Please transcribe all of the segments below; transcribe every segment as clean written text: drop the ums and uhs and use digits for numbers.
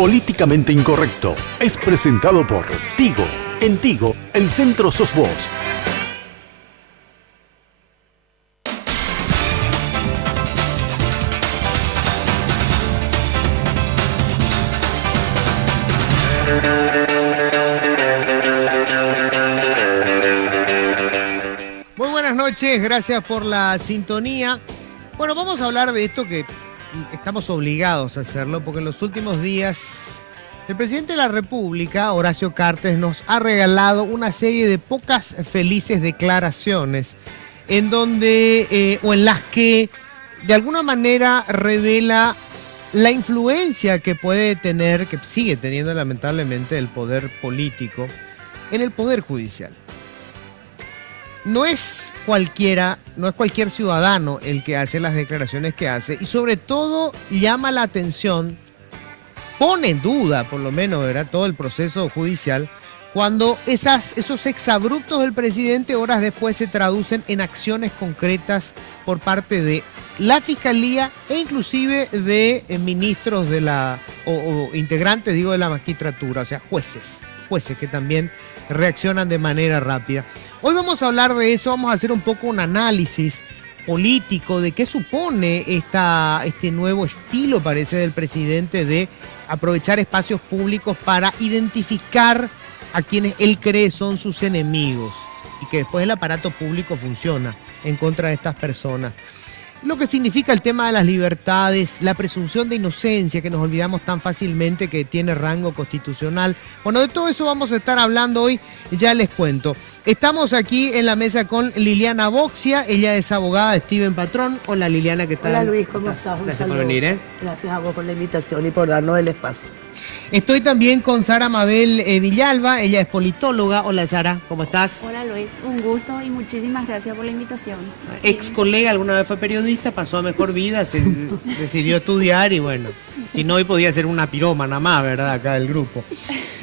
Políticamente Incorrecto es presentado por Tigo. En Tigo, el centro sos vos. Muy buenas noches, gracias por la sintonía. Bueno, vamos a hablar de esto que estamos obligados a hacerlo porque en los últimos días el presidente de la República, Horacio Cartes, nos ha regalado una serie de pocas felices declaraciones en donde o en las que de alguna manera revela la influencia que puede tener, que sigue teniendo lamentablemente el poder político en el poder judicial. No es cualquier ciudadano el que hace las declaraciones que hace y sobre todo llama la atención, pone en duda por lo menos, ¿verdad?, todo el proceso judicial cuando esos exabruptos del presidente horas después se traducen en acciones concretas por parte de la Fiscalía e inclusive de ministros de o integrantes, digo, de la magistratura, o sea, jueces que también reaccionan de manera rápida. Hoy vamos a hablar de eso, vamos a hacer un poco un análisis político de qué supone este nuevo estilo, parece, del presidente de aprovechar espacios públicos para identificar a quienes él cree son sus enemigos y que después el aparato público funciona en contra de estas personas. Lo que significa el tema de las libertades, la presunción de inocencia que nos olvidamos tan fácilmente que tiene rango constitucional. Bueno, de todo eso vamos a estar hablando hoy, ya les cuento. Estamos aquí en la mesa con Liliana Boxia, ella es abogada de Steven Patrón. Hola Liliana, ¿qué tal? Hola Luis, ¿cómo estás? Gracias por venir. Gracias a vos por la invitación y por darnos el espacio. Estoy también con Sara Mabel Villalba, ella es politóloga. Hola Sara, ¿cómo estás? Hola Luis, un gusto y muchísimas gracias por la invitación. Ex colega, alguna vez fue periodista, pasó a mejor vida, decidió estudiar y bueno, si no hoy podía ser una pirómana más, ¿verdad? Acá del grupo.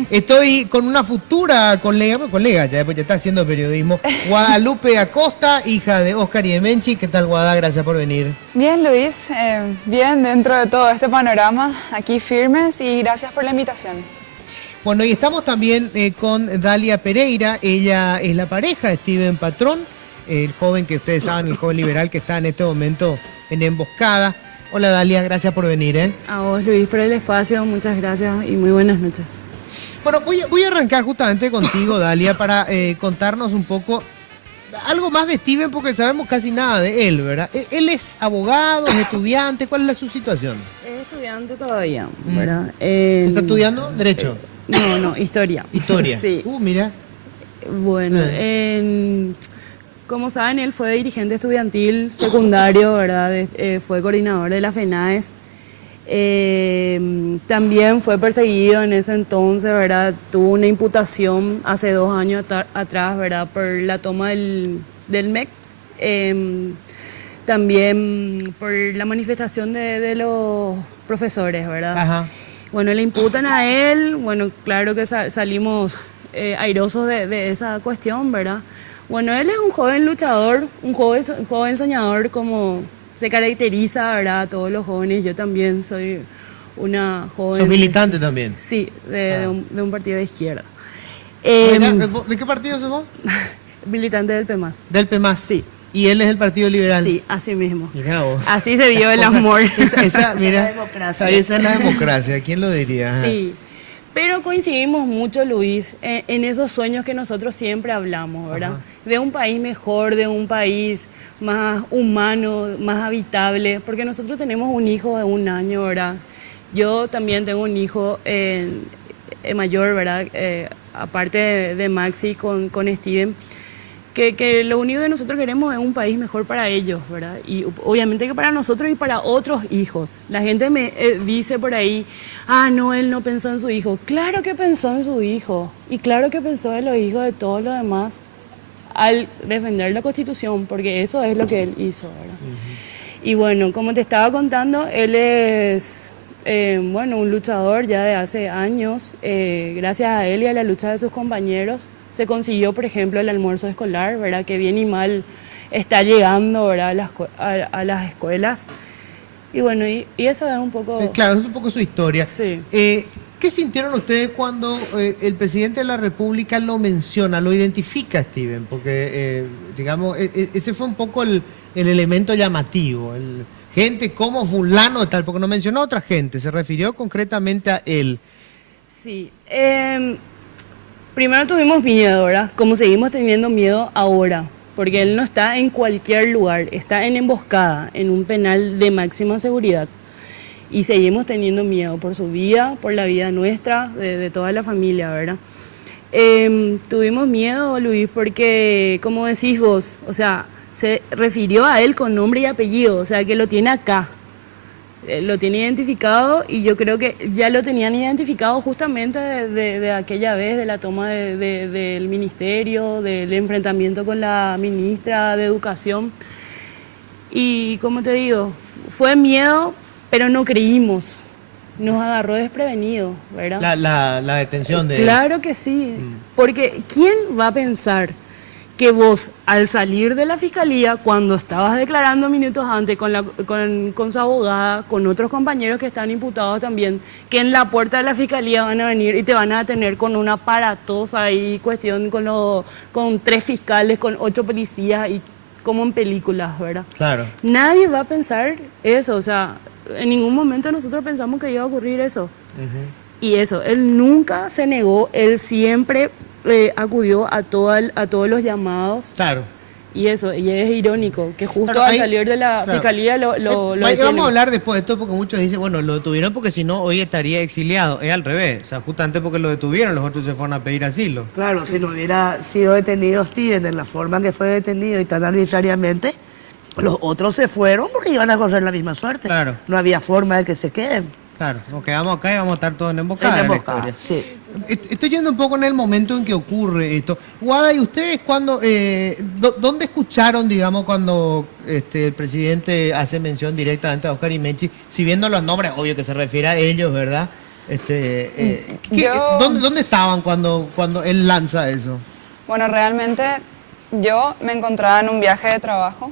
Estoy con una futura colega, ya está haciendo periodismo, Guadalupe Acosta, hija de Oscar y de Menchi. ¿Qué tal, Guada? Gracias por venir. Bien, Luis, bien dentro de todo este panorama, aquí firmes y gracias por la invitación. Bueno, y estamos también con Dalia Pereira, ella es la pareja de Steven Patrón, el joven que ustedes saben, el joven liberal que está en este momento en emboscada. Hola Dalia, gracias por venir. A vos Luis por el espacio, muchas gracias y muy buenas noches. Bueno, voy a arrancar justamente contigo, Dalia, para contarnos un poco algo más de Steven, porque sabemos casi nada de él, ¿verdad? Él es abogado, es estudiante, ¿cuál es su situación? Es estudiante todavía, ¿verdad? ¿Está estudiando Derecho? No, Historia. Historia. Sí. Mira. Bueno, como saben, él fue dirigente estudiantil secundario, ¿verdad? Fue coordinador de la FENAES. También fue perseguido en ese entonces, ¿verdad? Tuvo una imputación hace 2 años atrás, ¿verdad? Por la toma del MEC. También por la manifestación de los profesores, ¿verdad? Ajá. Bueno, le imputan a él, bueno, claro que salimos airosos de esa cuestión, ¿verdad? Bueno, él es un joven luchador, un joven soñador como se caracteriza, ¿verdad? Todos los jóvenes, yo también soy una joven... ¿Sos militante también? Sí, de un partido de izquierda. ¿De qué partido sos vos? Militante del PEMAS. ¿Del PEMAS? Sí. ¿Y él es el Partido Liberal? Sí, así mismo. Mirá vos. Así se dio el amor. Mira, esa es la democracia, ¿quién lo diría? Sí. Pero coincidimos mucho, Luis, en esos sueños que nosotros siempre hablamos, ¿verdad? Ajá. De un país mejor, de un país más humano, más habitable, porque nosotros tenemos un hijo de 1 año, ¿verdad? Yo también tengo un hijo mayor, ¿verdad? Aparte de Maxi con Steven, que lo único que nosotros queremos es un país mejor para ellos, ¿verdad? Y obviamente que para nosotros y para otros hijos. La gente me dice por ahí, no, él no pensó en su hijo. Claro que pensó en su hijo y claro que pensó en los hijos de todos los demás al defender la Constitución, porque eso es lo que él hizo, ¿verdad? Y bueno, como te estaba contando, él es un luchador ya de hace años. Gracias a él y a la lucha de sus compañeros se consiguió, por ejemplo, el almuerzo escolar, ¿verdad? Que bien y mal está llegando, ¿verdad? A las escuelas. Y bueno, y eso es un poco... Claro, es un poco su historia. Sí. ¿Qué sintieron ustedes cuando el presidente de la República lo menciona, lo identifica, Steven? Porque, digamos, ese fue un poco el elemento llamativo. Gente como fulano de tal, porque no mencionó a otra gente, se refirió concretamente a él. Sí. Primero tuvimos miedo, ¿verdad? Como seguimos teniendo miedo ahora, porque él no está en cualquier lugar, está en emboscada, en un penal de máxima seguridad. Y seguimos teniendo miedo por su vida, por la vida nuestra, de toda la familia, ¿verdad? Tuvimos miedo, Luis, porque, como decís vos, o sea, se refirió a él con nombre y apellido, o sea, que lo tiene acá. Lo tiene identificado y yo creo que ya lo tenían identificado justamente de aquella vez, de la toma del ministerio, del enfrentamiento con la ministra de Educación. Y como te digo, fue miedo, pero no creímos. Nos agarró desprevenido, ¿verdad? La detención de él. Claro que sí, porque ¿quién va a pensar que vos, al salir de la fiscalía, cuando estabas declarando minutos antes con su abogada, con otros compañeros que están imputados también, que en la puerta de la fiscalía van a venir y te van a detener con una aparatosa ahí cuestión con 3 fiscales, con 8 policías y como en películas, ¿verdad? Claro. Nadie va a pensar eso, o sea, en ningún momento nosotros pensamos que iba a ocurrir eso. Y eso, él nunca se negó, él siempre acudió a todos los llamados. Claro. Y eso, y es irónico, que justo Claro, al salir de la fiscalía lo Vamos detienen. a hablar después de esto porque muchos dicen, bueno, lo detuvieron porque si no hoy estaría exiliado. Es al revés, o sea, justamente porque lo detuvieron, los otros se fueron a pedir asilo. Claro, si no hubiera sido detenido Steven en la forma que fue detenido y tan arbitrariamente, los otros se fueron porque iban a correr la misma suerte. Claro. No había forma de que se queden. Claro, nos quedamos acá y vamos a estar todos en emboscada. En de la emboscada, historia. sí. Estoy yendo un poco en el momento en que ocurre esto. Guada, ¿y ustedes cuando, dónde escucharon, digamos, cuando el presidente hace mención directamente a Oscar y Mechi? Si viendo los nombres, obvio que se refiere a ellos, ¿verdad? ¿Dónde estaban cuando él lanza eso? Bueno, realmente yo me encontraba en un viaje de trabajo.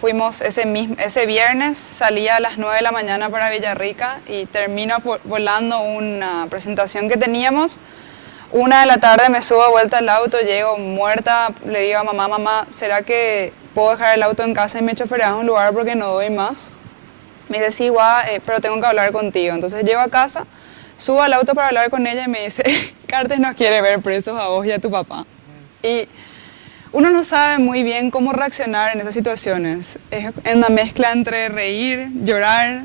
Fuimos ese viernes, salía a las 9 de la mañana para Villarrica y termino volando una presentación que teníamos. 1 de la tarde me subo a vuelta al auto, llego muerta, le digo a mamá, mamá, ¿será que puedo dejar el auto en casa y me chofereas a un lugar porque no doy más? Me dice, sí, guau, pero tengo que hablar contigo. Entonces llego a casa, subo al auto para hablar con ella y me dice, Cartes nos quiere ver presos a vos y a tu papá. Y uno no sabe muy bien cómo reaccionar en esas situaciones. Es una mezcla entre reír, llorar.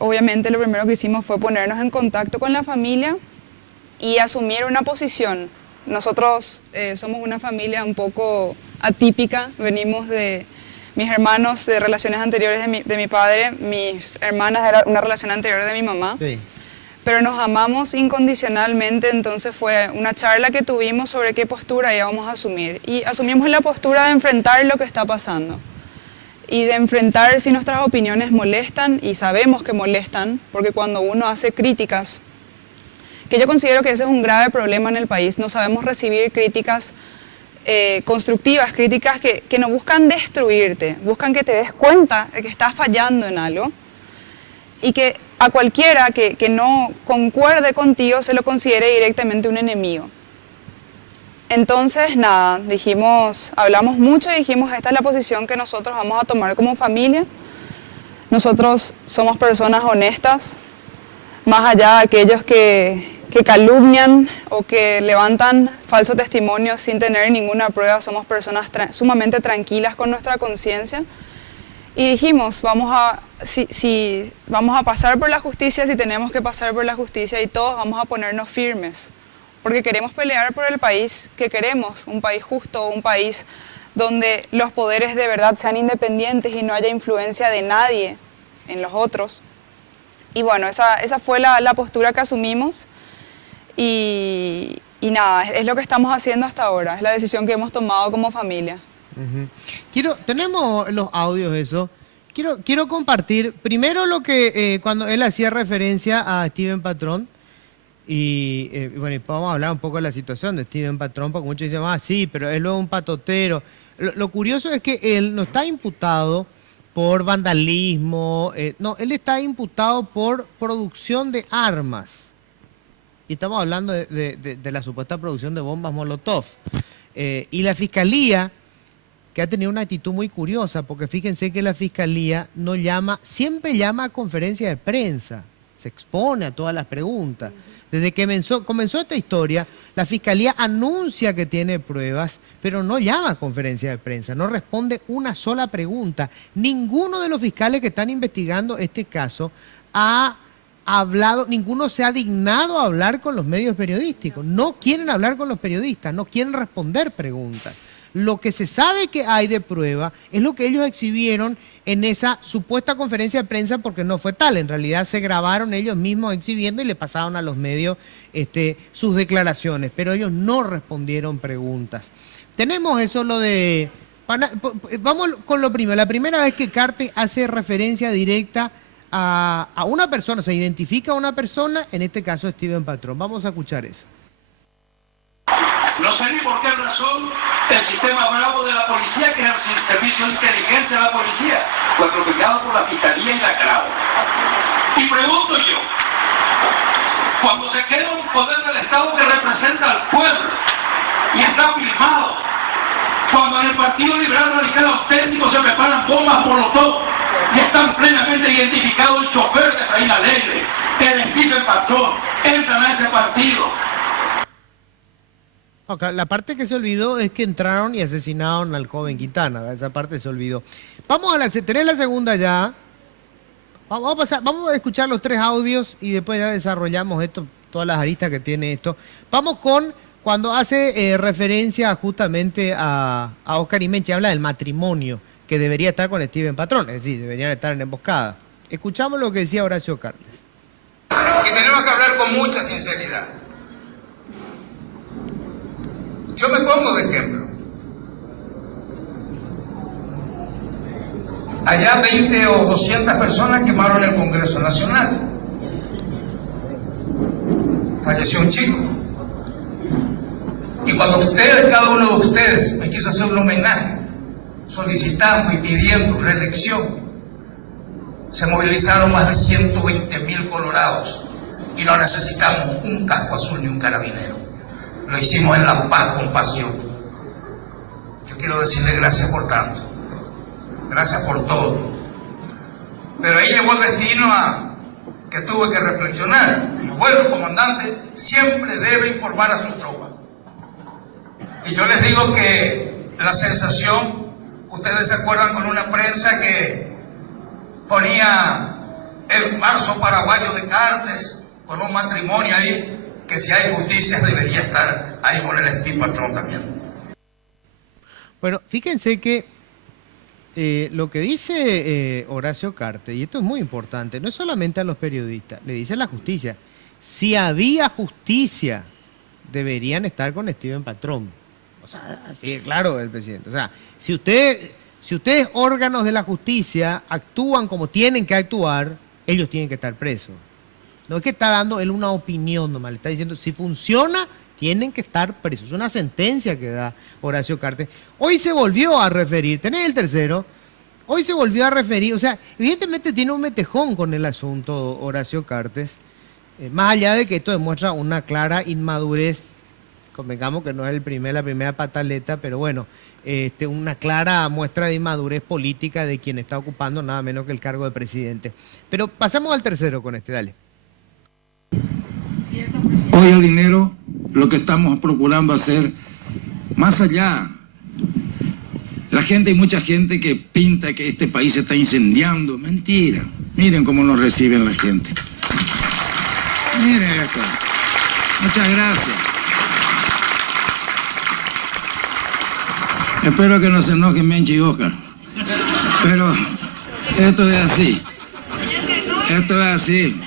Obviamente lo primero que hicimos fue ponernos en contacto con la familia y asumir una posición. Nosotros somos una familia un poco atípica, venimos de mis hermanos de relaciones anteriores de mi padre, mis hermanas de una relación anterior de mi mamá. Sí. Pero nos amamos incondicionalmente, entonces fue una charla que tuvimos sobre qué postura íbamos a asumir. Y asumimos la postura de enfrentar lo que está pasando. Y de enfrentar si nuestras opiniones molestan, y sabemos que molestan, porque cuando uno hace críticas, que yo considero que ese es un grave problema en el país, no sabemos recibir críticas constructivas, críticas que no buscan destruirte, buscan que te des cuenta de que estás fallando en algo. Y que a cualquiera que no concuerde contigo se lo considere directamente un enemigo. Entonces, nada, hablamos mucho y dijimos, esta es la posición que nosotros vamos a tomar como familia. Nosotros somos personas honestas, más allá de aquellos que calumnian o que levantan falsos testimonios sin tener ninguna prueba, somos personas sumamente tranquilas con nuestra conciencia. Y dijimos, vamos a pasar por la justicia si tenemos que pasar por la justicia y todos vamos a ponernos firmes. Porque queremos pelear por el país que queremos, un país justo, un país donde los poderes de verdad sean independientes y no haya influencia de nadie en los otros. Y bueno, esa fue la postura que asumimos y nada, es lo que estamos haciendo hasta ahora, es la decisión que hemos tomado como familia. Tenemos los audios eso. Quiero compartir primero lo que cuando él hacía referencia a Steven Patrón y bueno, y vamos a hablar un poco de la situación de Steven Patrón, porque muchos dicen, sí, pero él es un patotero. Lo curioso es que él no está imputado por vandalismo. No, él está imputado por producción de armas. Y estamos hablando de la supuesta producción de bombas Molotov. Y la Fiscalía, que ha tenido una actitud muy curiosa, porque fíjense que la Fiscalía no llama, siempre llama a conferencia de prensa, se expone a todas las preguntas. Desde que comenzó esta historia, la Fiscalía anuncia que tiene pruebas, pero no llama a conferencia de prensa, no responde una sola pregunta. Ninguno de los fiscales que están investigando este caso ha hablado, ninguno se ha dignado a hablar con los medios periodísticos. No quieren hablar con los periodistas, no quieren responder preguntas. Lo que se sabe que hay de prueba es lo que ellos exhibieron en esa supuesta conferencia de prensa, porque no fue tal. En realidad se grabaron ellos mismos exhibiendo y le pasaron a los medios sus declaraciones, pero ellos no respondieron preguntas. Tenemos eso, lo de... Vamos con lo primero. La primera vez que Cartes hace referencia directa a una persona, se identifica a una persona, en este caso Steven Patrón. Vamos a escuchar eso. No sé ni por qué razón el sistema Bravo de la policía, que es el servicio de inteligencia de la policía, fue atropellado por la Fiscalía y la CRAO. Y pregunto yo, cuando se crea un poder del Estado que representa al pueblo y está filmado, cuando en el Partido Liberal Radical Auténtico se preparan bombas Molotov y están plenamente identificados el chofer de Efraín Alegre, el Steven Patrón, entran a ese partido. Okay, la parte que se olvidó es que entraron y asesinaron al joven Quintana, ¿verdad? Esa parte se olvidó. Vamos a tener la segunda ya. Vamos a escuchar los 3 audios y después ya desarrollamos esto, todas las aristas que tiene esto. Vamos con cuando hace referencia justamente a Oscar Imenchi, habla del matrimonio que debería estar con Steven Patrón, es decir, deberían estar en emboscada. Escuchamos lo que decía Horacio Cartes. Y tenemos que hablar con mucha sinceridad. Yo me pongo de ejemplo. Allá 20 o 200 personas quemaron el Congreso Nacional. Falleció un chico. Y cuando cada uno de ustedes, me quiso hacer un homenaje, solicitando y pidiendo reelección, se movilizaron más de 120.000 colorados y no necesitamos un casco azul ni un carabinero. Lo hicimos en la paz, con pasión. Yo quiero decirle gracias por tanto, gracias por todo. Pero ahí llegó el destino a que tuve que reflexionar. Y bueno, el comandante siempre debe informar a sus tropas. Y yo les digo que la sensación, ustedes se acuerdan con una prensa que ponía el marzo paraguayo de Cartes, con un matrimonio ahí, que si hay justicia debería estar ahí con el Steven Patrón también. Bueno, fíjense que lo que dice Horacio Cartes, y esto es muy importante, no es solamente a los periodistas, le dice a la justicia, si había justicia, deberían estar con Steven Patrón. O sea, así es claro el presidente. O sea, si ustedes órganos de la justicia actúan como tienen que actuar, ellos tienen que estar presos. No es que está dando él una opinión nomás, le está diciendo, si funciona, tienen que estar presos. Es una sentencia que da Horacio Cartes. Hoy se volvió a referir, tenés el tercero, hoy se volvió a referir, o sea, evidentemente tiene un metejón con el asunto Horacio Cartes, más allá de que esto demuestra una clara inmadurez, convengamos que no es la primera pataleta, pero bueno, una clara muestra de inmadurez política de quien está ocupando nada menos que el cargo de presidente. Pero pasamos al tercero con dale. Hoy el dinero, lo que estamos procurando hacer, más allá, hay mucha gente que pinta que este país se está incendiando. Mentira. Miren cómo nos reciben la gente. Miren esto. Muchas gracias. Espero que no se enojen Menchi y Oscar. Pero esto es así. Esto es así.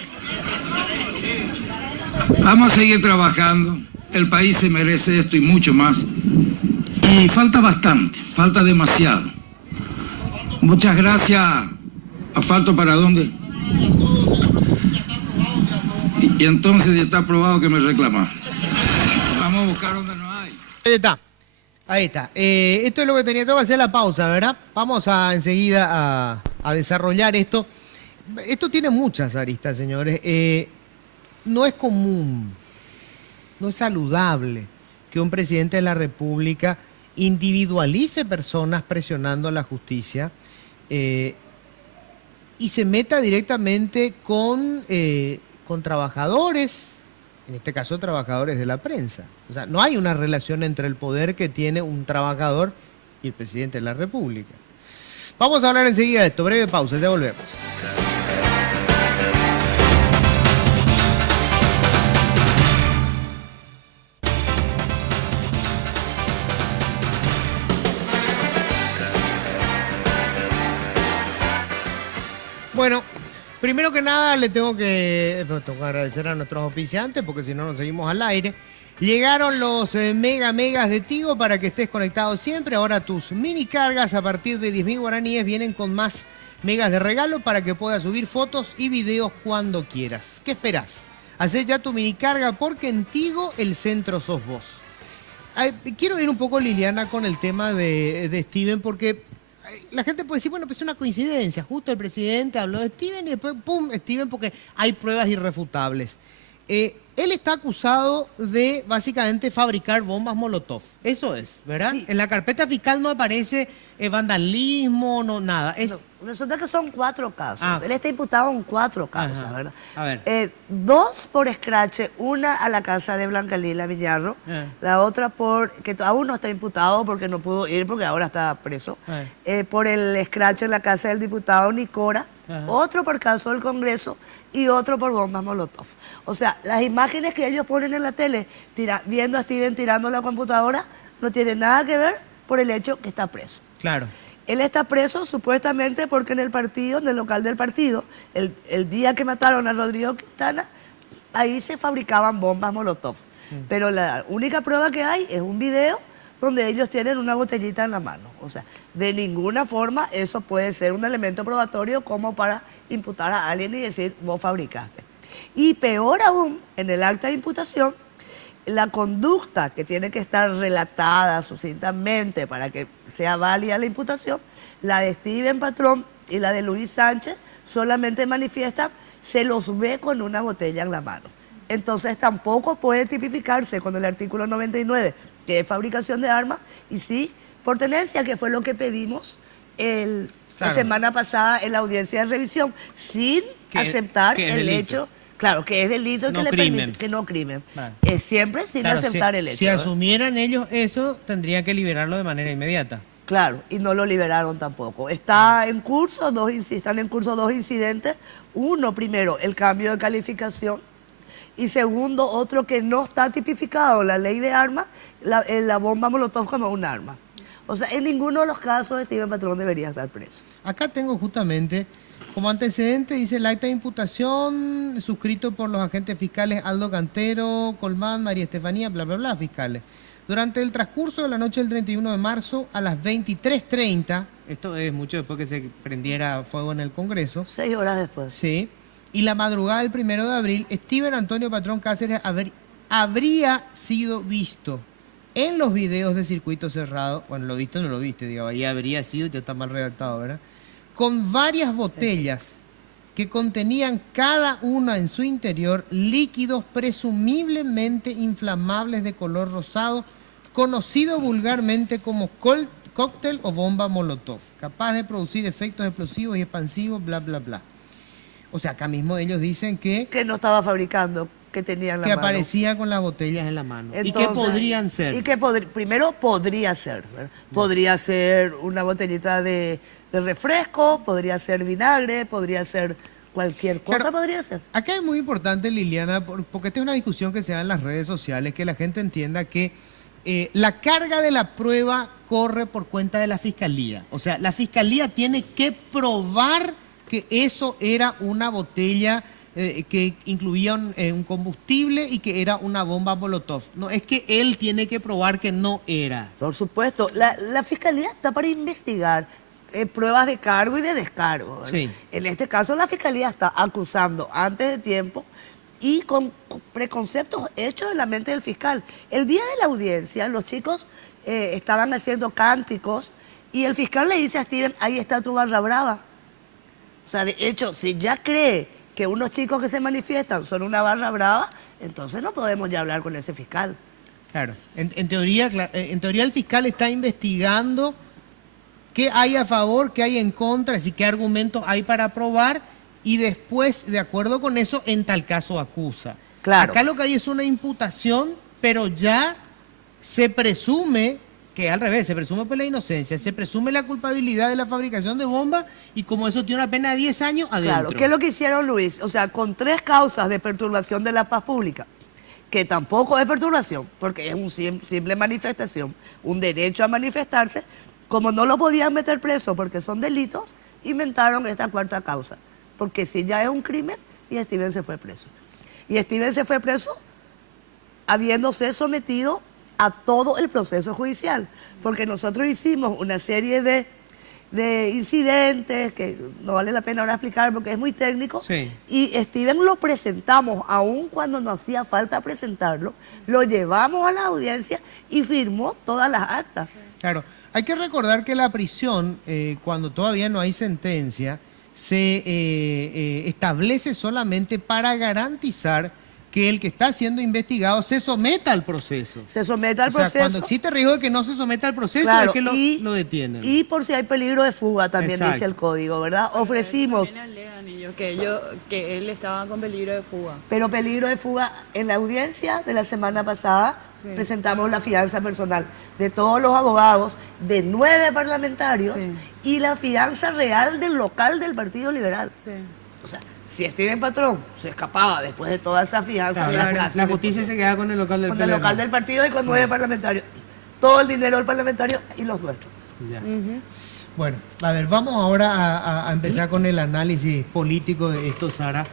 Vamos a seguir trabajando, el país se merece esto y mucho más. Y falta bastante, falta demasiado. Muchas gracias. ¿Asfalto para dónde? Y entonces ya está aprobado que me reclama. Vamos a buscar donde no hay. Ahí está. Ahí está. Esto es lo que tengo que hacer la pausa, ¿verdad? Vamos a enseguida a desarrollar esto. Esto tiene muchas aristas, señores. No es común, no es saludable que un presidente de la República individualice personas presionando a la justicia y se meta directamente con trabajadores, en este caso trabajadores de la prensa. O sea, no hay una relación entre el poder que tiene un trabajador y el presidente de la República. Vamos a hablar enseguida de esto. Breve pausa, ya volvemos. Bueno, primero que nada le tengo que agradecer a nuestros auspiciantes porque si no nos seguimos al aire. Llegaron los megas de Tigo para que estés conectado siempre. Ahora tus mini cargas a partir de 10.000 guaraníes vienen con más megas de regalo para que puedas subir fotos y videos cuando quieras. ¿Qué esperás? Hacé ya tu mini carga porque en Tigo el centro sos vos. Quiero ir un poco, Liliana, con el tema de Steven porque la gente puede decir, bueno, pues es una coincidencia. Justo el presidente habló de Steven y después, ¡pum!, Steven porque hay pruebas irrefutables. Él está acusado de, básicamente, fabricar bombas Molotov. Eso es, ¿verdad? Sí. En la carpeta fiscal no aparece vandalismo, no nada. No, resulta que son 4 casos. Ah. Él está imputado en 4 casos, Ajá. ¿verdad? A ver. 2 por escrache, una a la casa de Blanca Lila Villarro, la otra que aún no está imputado porque no pudo ir porque ahora está preso, por el escrache en la casa del diputado Nicora, otro por caso del Congreso y otro por bombas Molotov. O sea, las imágenes que ellos ponen en la tele viendo a Steven tirando la computadora no tienen nada que ver por el hecho que está preso. Claro. Él está preso supuestamente porque en el partido, en el local del partido, el día que mataron a Rodrigo Quintana, ahí se fabricaban bombas Molotov. Pero la única prueba que hay es un video donde ellos tienen una botellita en la mano. O sea, de ninguna forma eso puede ser un elemento probatorio como para imputar a alguien y decir, vos fabricaste. Y peor aún, en el acta de imputación, la conducta que tiene que estar relatada sucintamente para que sea válida la imputación, la de Steven Patrón y la de Luis Sánchez solamente manifiestan, se los ve con una botella en la mano. Entonces tampoco puede tipificarse con el artículo 99, que es fabricación de armas, y sí por tenencia, que fue lo que pedimos la semana pasada en la audiencia de revisión, sin aceptar el hecho. Claro, que es delito y no que crimen. le permite, que no crimen. Vale. Siempre sin Claro, aceptar el hecho. Si ¿eh? asumieran ellos eso, tendrían que liberarlo de manera inmediata. Claro, y no lo liberaron tampoco. Están en curso 2 incidentes. Uno, primero, el cambio de calificación. Y segundo, otro que no está tipificado, la ley de armas, la bomba Molotov como un arma. O sea, en ninguno de los casos Steven Patrón debería estar preso. Acá tengo justamente como antecedente, dice el acta de imputación suscrito por los agentes fiscales Aldo Cantero, Colmán, María Estefanía, bla, bla, bla, fiscales. Durante el transcurso de la noche del 31 de marzo a las 23:30, esto es mucho después que se prendiera fuego en el Congreso. 6 horas después. Sí. Y la madrugada del 1 de abril, Steven Antonio Patrón Cáceres habría sido visto en los videos de circuito cerrado. Bueno, lo visto no lo viste, digo, ahí habría sido, ya está mal redactado, ¿verdad? Con varias botellas que contenían cada una en su interior líquidos presumiblemente inflamables de color rosado, conocido vulgarmente como cóctel o bomba Molotov, capaz de producir efectos explosivos y expansivos, bla, bla, bla. O sea, acá mismo ellos dicen que no estaba fabricando, que tenía en la mano. Que aparecía con las botellas en la mano. Entonces, ¿y qué podrían ser? Y que primero podría ser, ¿verdad? Podría ser una botellita de refresco, podría ser vinagre, podría ser cualquier cosa, Claro, podría ser. Acá es muy importante, Liliana, porque esta es una discusión que se da en las redes sociales, que la gente entienda que la carga de la prueba corre por cuenta de la Fiscalía. O sea, la Fiscalía tiene que probar que eso era una botella que incluía un combustible y que era una bomba Molotov. No, es que él tiene que probar que no era. Por supuesto, la Fiscalía está para investigar pruebas de cargo y de descargo, ¿verdad? Sí. En este caso la Fiscalía está acusando antes de tiempo y con preconceptos hechos en la mente del fiscal. El día de la audiencia los chicos estaban haciendo cánticos y el fiscal le dice a Steven, ahí está tu barra brava. O sea, de hecho, si ya cree que unos chicos que se manifiestan son una barra brava, entonces no podemos ya hablar con ese fiscal. Claro, en teoría el fiscal está investigando qué hay a favor, qué hay en contra, es decir, qué argumentos hay para probar y después, de acuerdo con eso, en tal caso acusa. Claro. Acá lo que hay es una imputación, pero ya se presume, que al revés, se presume por la inocencia, se presume la culpabilidad de la fabricación de bombas y como eso tiene una pena de 10 años adentro. Claro, ¿qué es lo que hicieron, Luis? O sea, con 3 causas de perturbación de la paz pública, que tampoco es perturbación, porque es una simple manifestación, un derecho a manifestarse, como no lo podían meter preso porque son delitos, inventaron esta 4ª causa, porque si ya es un crimen, y Steven se fue preso. Y Steven se fue preso habiéndose sometido a todo el proceso judicial, porque nosotros hicimos una serie de incidentes que no vale la pena ahora explicar porque es muy técnico, Sí. y Steven lo presentamos, aun cuando no hacía falta presentarlo, lo llevamos a la audiencia y firmó todas las actas. Claro, hay que recordar que la prisión, cuando todavía no hay sentencia, se establece solamente para garantizar que el que está siendo investigado se someta al proceso. Se somete al O sea, proceso. cuando existe riesgo de que no se someta al proceso, Claro, es que lo detienen. Y por si hay peligro de fuga, también Exacto. dice el código, ¿verdad? Ofrecimos, También alegan ellos que él estaba con peligro de fuga. pero peligro de fuga, en la audiencia de la semana pasada, Sí. presentamos la fianza personal de todos los abogados, de 9 parlamentarios, Sí. y la fianza real del local del Partido Liberal. Sí. O sea, si Steven Patrón se escapaba después de toda esa fianza, Claro, era la casi justicia se queda con el local del con el PLR. local del partido y con 9 parlamentarios. Todo el dinero del parlamentario y los nuestros. Ya. Bueno, a ver, vamos ahora a empezar con el análisis político de esto, Sara.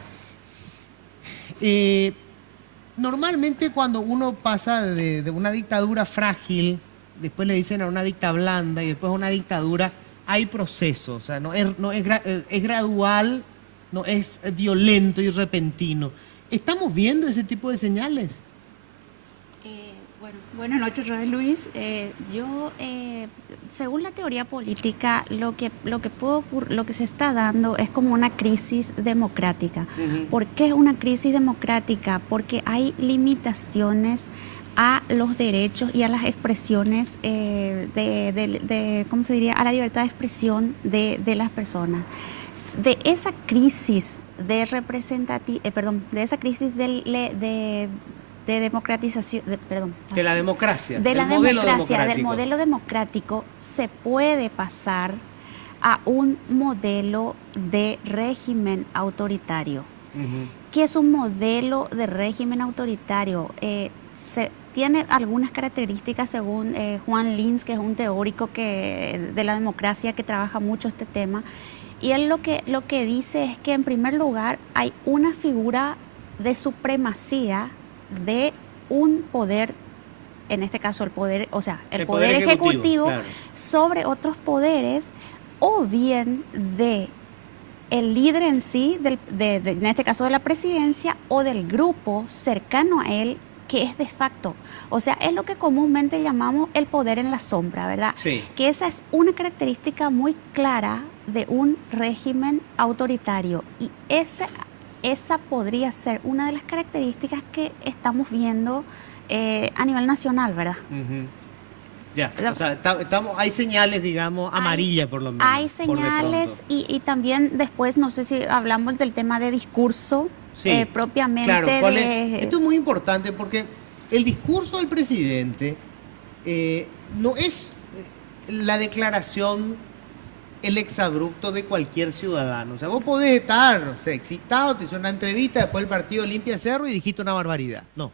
Normalmente cuando uno pasa de una dictadura frágil, después le dicen a una dicta blanda y después a una dictadura, hay procesos, o sea, es gradual, no es violento y repentino. ¿Estamos viendo ese tipo de señales? Bueno, buenas noches, Raúl Luis. Según la teoría política, lo que se está dando es como una crisis democrática. ¿Por qué es una crisis democrática? Porque hay limitaciones a los derechos y a las expresiones ¿cómo se diría? A la libertad de expresión de las personas. De esa crisis de de esa crisis de democratización, De la democracia. de la del modelo democracia, del democrático. modelo democrático, se puede pasar a un modelo de régimen autoritario. ¿Qué es un modelo de régimen autoritario? Tiene algunas características según Juan Linz, que es un teórico de la democracia que trabaja mucho este tema. Y él lo que dice es que en primer lugar hay una figura de supremacía de un poder, en este caso el poder ejecutivo claro. sobre otros poderes, o bien de el líder en sí, en este caso de la presidencia, o del grupo cercano a él, que es de facto. O sea, es lo que comúnmente llamamos el poder en la sombra, ¿verdad? Sí. Que esa es una característica muy clara de un régimen autoritario. Y esa podría ser una de las características que estamos viendo a nivel nacional, ¿verdad? Ya, o sea, hay señales, digamos, amarillas por lo menos. Hay por de señales pronto. y también después, no sé si hablamos del tema de discurso, Sí, propiamente claro, de... esto es muy importante porque el discurso del presidente no es la declaración, el exabrupto de cualquier ciudadano. O sea, vos podés estar, o sea, excitado, te hizo una entrevista, después el partido limpia cerro y dijiste una barbaridad. No.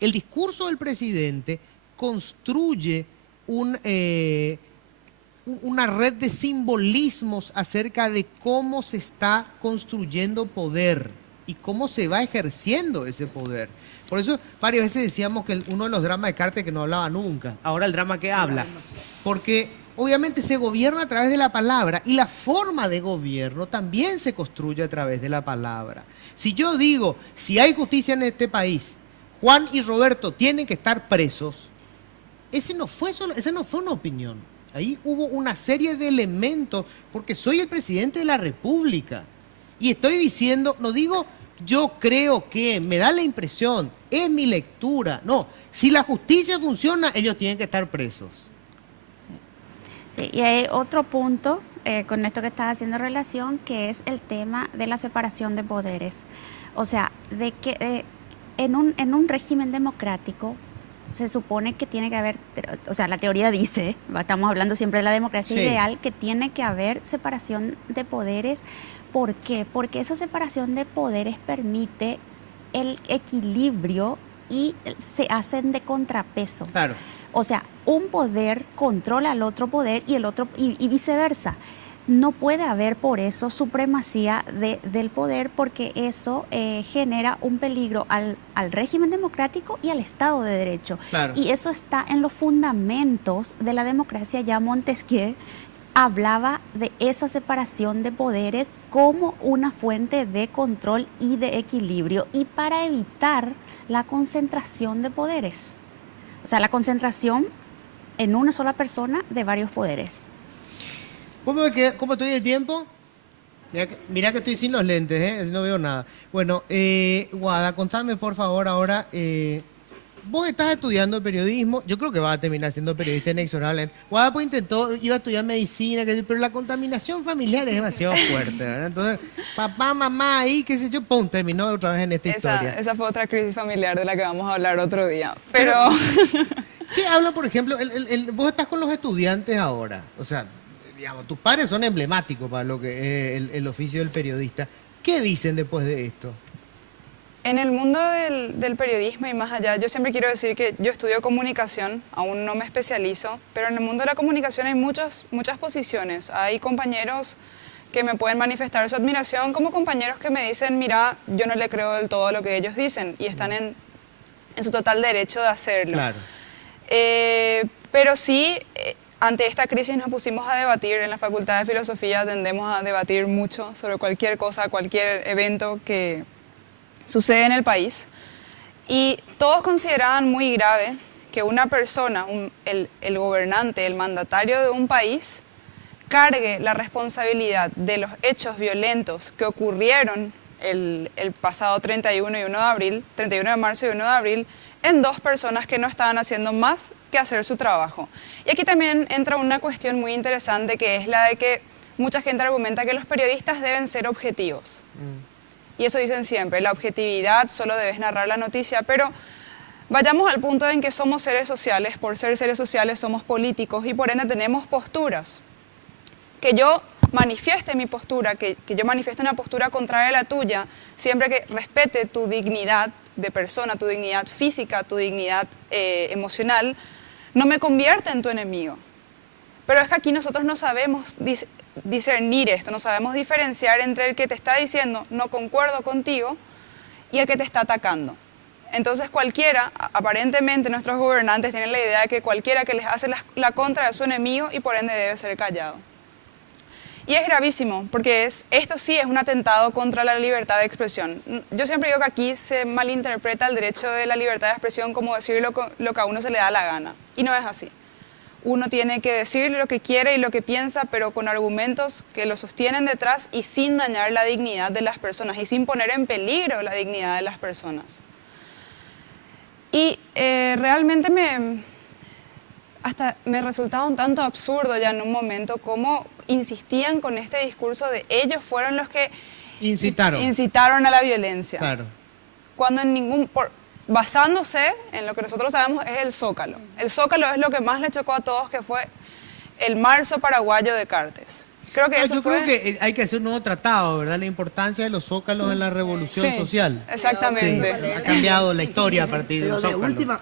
El discurso del presidente construye una red de simbolismos acerca de cómo se está construyendo poder y cómo se va ejerciendo ese poder. Por eso varias veces decíamos que uno de los dramas de Carter que no hablaba nunca, ahora el drama que habla, porque obviamente se gobierna a través de la palabra y la forma de gobierno también se construye a través de la palabra. Si yo digo, si hay justicia en este país, Juan y Roberto tienen que estar presos, esa no fue una opinión. Ahí hubo una serie de elementos, porque soy el presidente de la República. Y estoy diciendo, no digo yo creo que, me da la impresión, es mi lectura. No, si la justicia funciona, ellos tienen que estar presos. Sí, y hay otro punto con esto que estás haciendo relación, que es el tema de la separación de poderes. O sea, de que en un régimen democrático se supone que tiene que haber, o sea, la teoría dice, estamos hablando siempre de la democracia ideal, que tiene que haber separación de poderes. ¿Por qué? Porque esa separación de poderes permite el equilibrio y se hacen de contrapeso. Claro. O sea, un poder controla al otro poder y el otro y viceversa. No puede haber por eso supremacía del poder, porque eso genera un peligro al régimen democrático y al Estado de Derecho. Claro. Y eso está en los fundamentos de la democracia. Ya Montesquieu hablaba de esa separación de poderes como una fuente de control y de equilibrio, y para evitar la concentración de poderes. O sea, la concentración en una sola persona de varios poderes. ¿Cómo estoy de tiempo? Mira que estoy sin los lentes, así no veo nada. Bueno, Guada, contame por favor ahora, vos estás estudiando periodismo, yo creo que vas a terminar siendo periodista inexorablemente. Guada pues iba a estudiar medicina, pero la contaminación familiar es demasiado fuerte, ¿verdad? Entonces, papá, mamá, ahí, qué sé yo, pum, terminó otra vez en esta historia. Esa fue otra crisis familiar de la que vamos a hablar otro día. Pero ¿qué habla, por ejemplo, vos estás con los estudiantes ahora? O sea, digamos, tus padres son emblemáticos para lo que es el oficio del periodista. ¿Qué dicen después de esto? en el mundo del periodismo y más allá, yo siempre quiero decir que yo estudio comunicación, aún no me especializo, pero en el mundo de la comunicación hay muchas posiciones. Hay compañeros que me pueden manifestar su admiración, como compañeros que me dicen, mira, yo no le creo del todo a lo que ellos dicen, y están en su total derecho de hacerlo. Claro. Pero sí, ante esta crisis nos pusimos a debatir. En la Facultad de Filosofía tendemos a debatir mucho sobre cualquier cosa, cualquier evento que sucede en el país. Y todos consideraban muy grave que una persona, el gobernante, el mandatario de un país, cargue la responsabilidad de los hechos violentos que ocurrieron el pasado 31 de marzo y 1 de abril, en dos personas que no estaban haciendo más que hacer su trabajo. Y aquí también entra una cuestión muy interesante, que es la de que mucha gente argumenta que los periodistas deben ser objetivos. Y eso dicen siempre, la objetividad, solo debes narrar la noticia, pero vayamos al punto en que somos seres sociales. Por ser seres sociales somos políticos y por ende tenemos posturas. Que yo manifieste mi postura, que yo manifieste una postura contraria a la tuya, siempre que respete tu dignidad de persona, tu dignidad física, tu dignidad emocional, no me convierte en tu enemigo. Pero es que aquí nosotros no sabemos discernir esto, no sabemos diferenciar entre el que te está diciendo no concuerdo contigo y el que te está atacando. Entonces cualquiera, aparentemente nuestros gobernantes tienen la idea de que cualquiera que les hace la contra es su enemigo y por ende debe ser callado. Y es gravísimo, porque esto sí es un atentado contra la libertad de expresión. Yo siempre digo que aquí se malinterpreta el derecho de la libertad de expresión como decir lo que a uno se le da la gana. Y no es así. Uno tiene que decir lo que quiere y lo que piensa, pero con argumentos que lo sostienen detrás y sin dañar la dignidad de las personas y sin poner en peligro la dignidad de las personas. Y realmente hasta me resultaba un tanto absurdo ya en un momento cómo insistían con este discurso de ellos fueron los que incitaron a la violencia. Claro. Cuando basándose en lo que nosotros sabemos es el Zócalo. El Zócalo es lo que más le chocó a todos, que fue el marzo paraguayo de Cartes. Creo que Yo creo que hay que hacer un nuevo tratado, ¿verdad? La importancia de los zócalos en la revolución social. Exactamente. Sí, ha cambiado la historia a partir del zócalo. De última,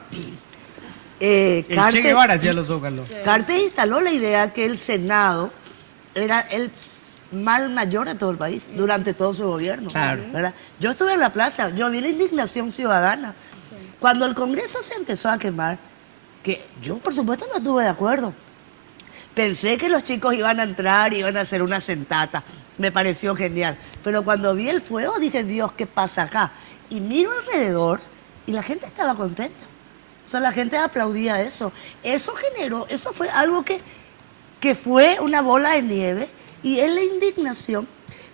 El Che Guevara hacía los zócalos. Cartes instaló la idea que el Senado era el mal mayor de todo el país durante todo su gobierno. Claro. ¿Verdad? Yo estuve en la plaza, yo vi la indignación ciudadana. Cuando el Congreso se empezó a quemar, que yo por supuesto no estuve de acuerdo. Pensé que los chicos iban a entrar, iban a hacer una sentata. Me pareció genial. Pero cuando vi el fuego dije, Dios, ¿qué pasa acá? Y miro alrededor y la gente estaba contenta. O sea, la gente aplaudía eso. Eso fue algo que que fue una bola de nieve, y es la indignación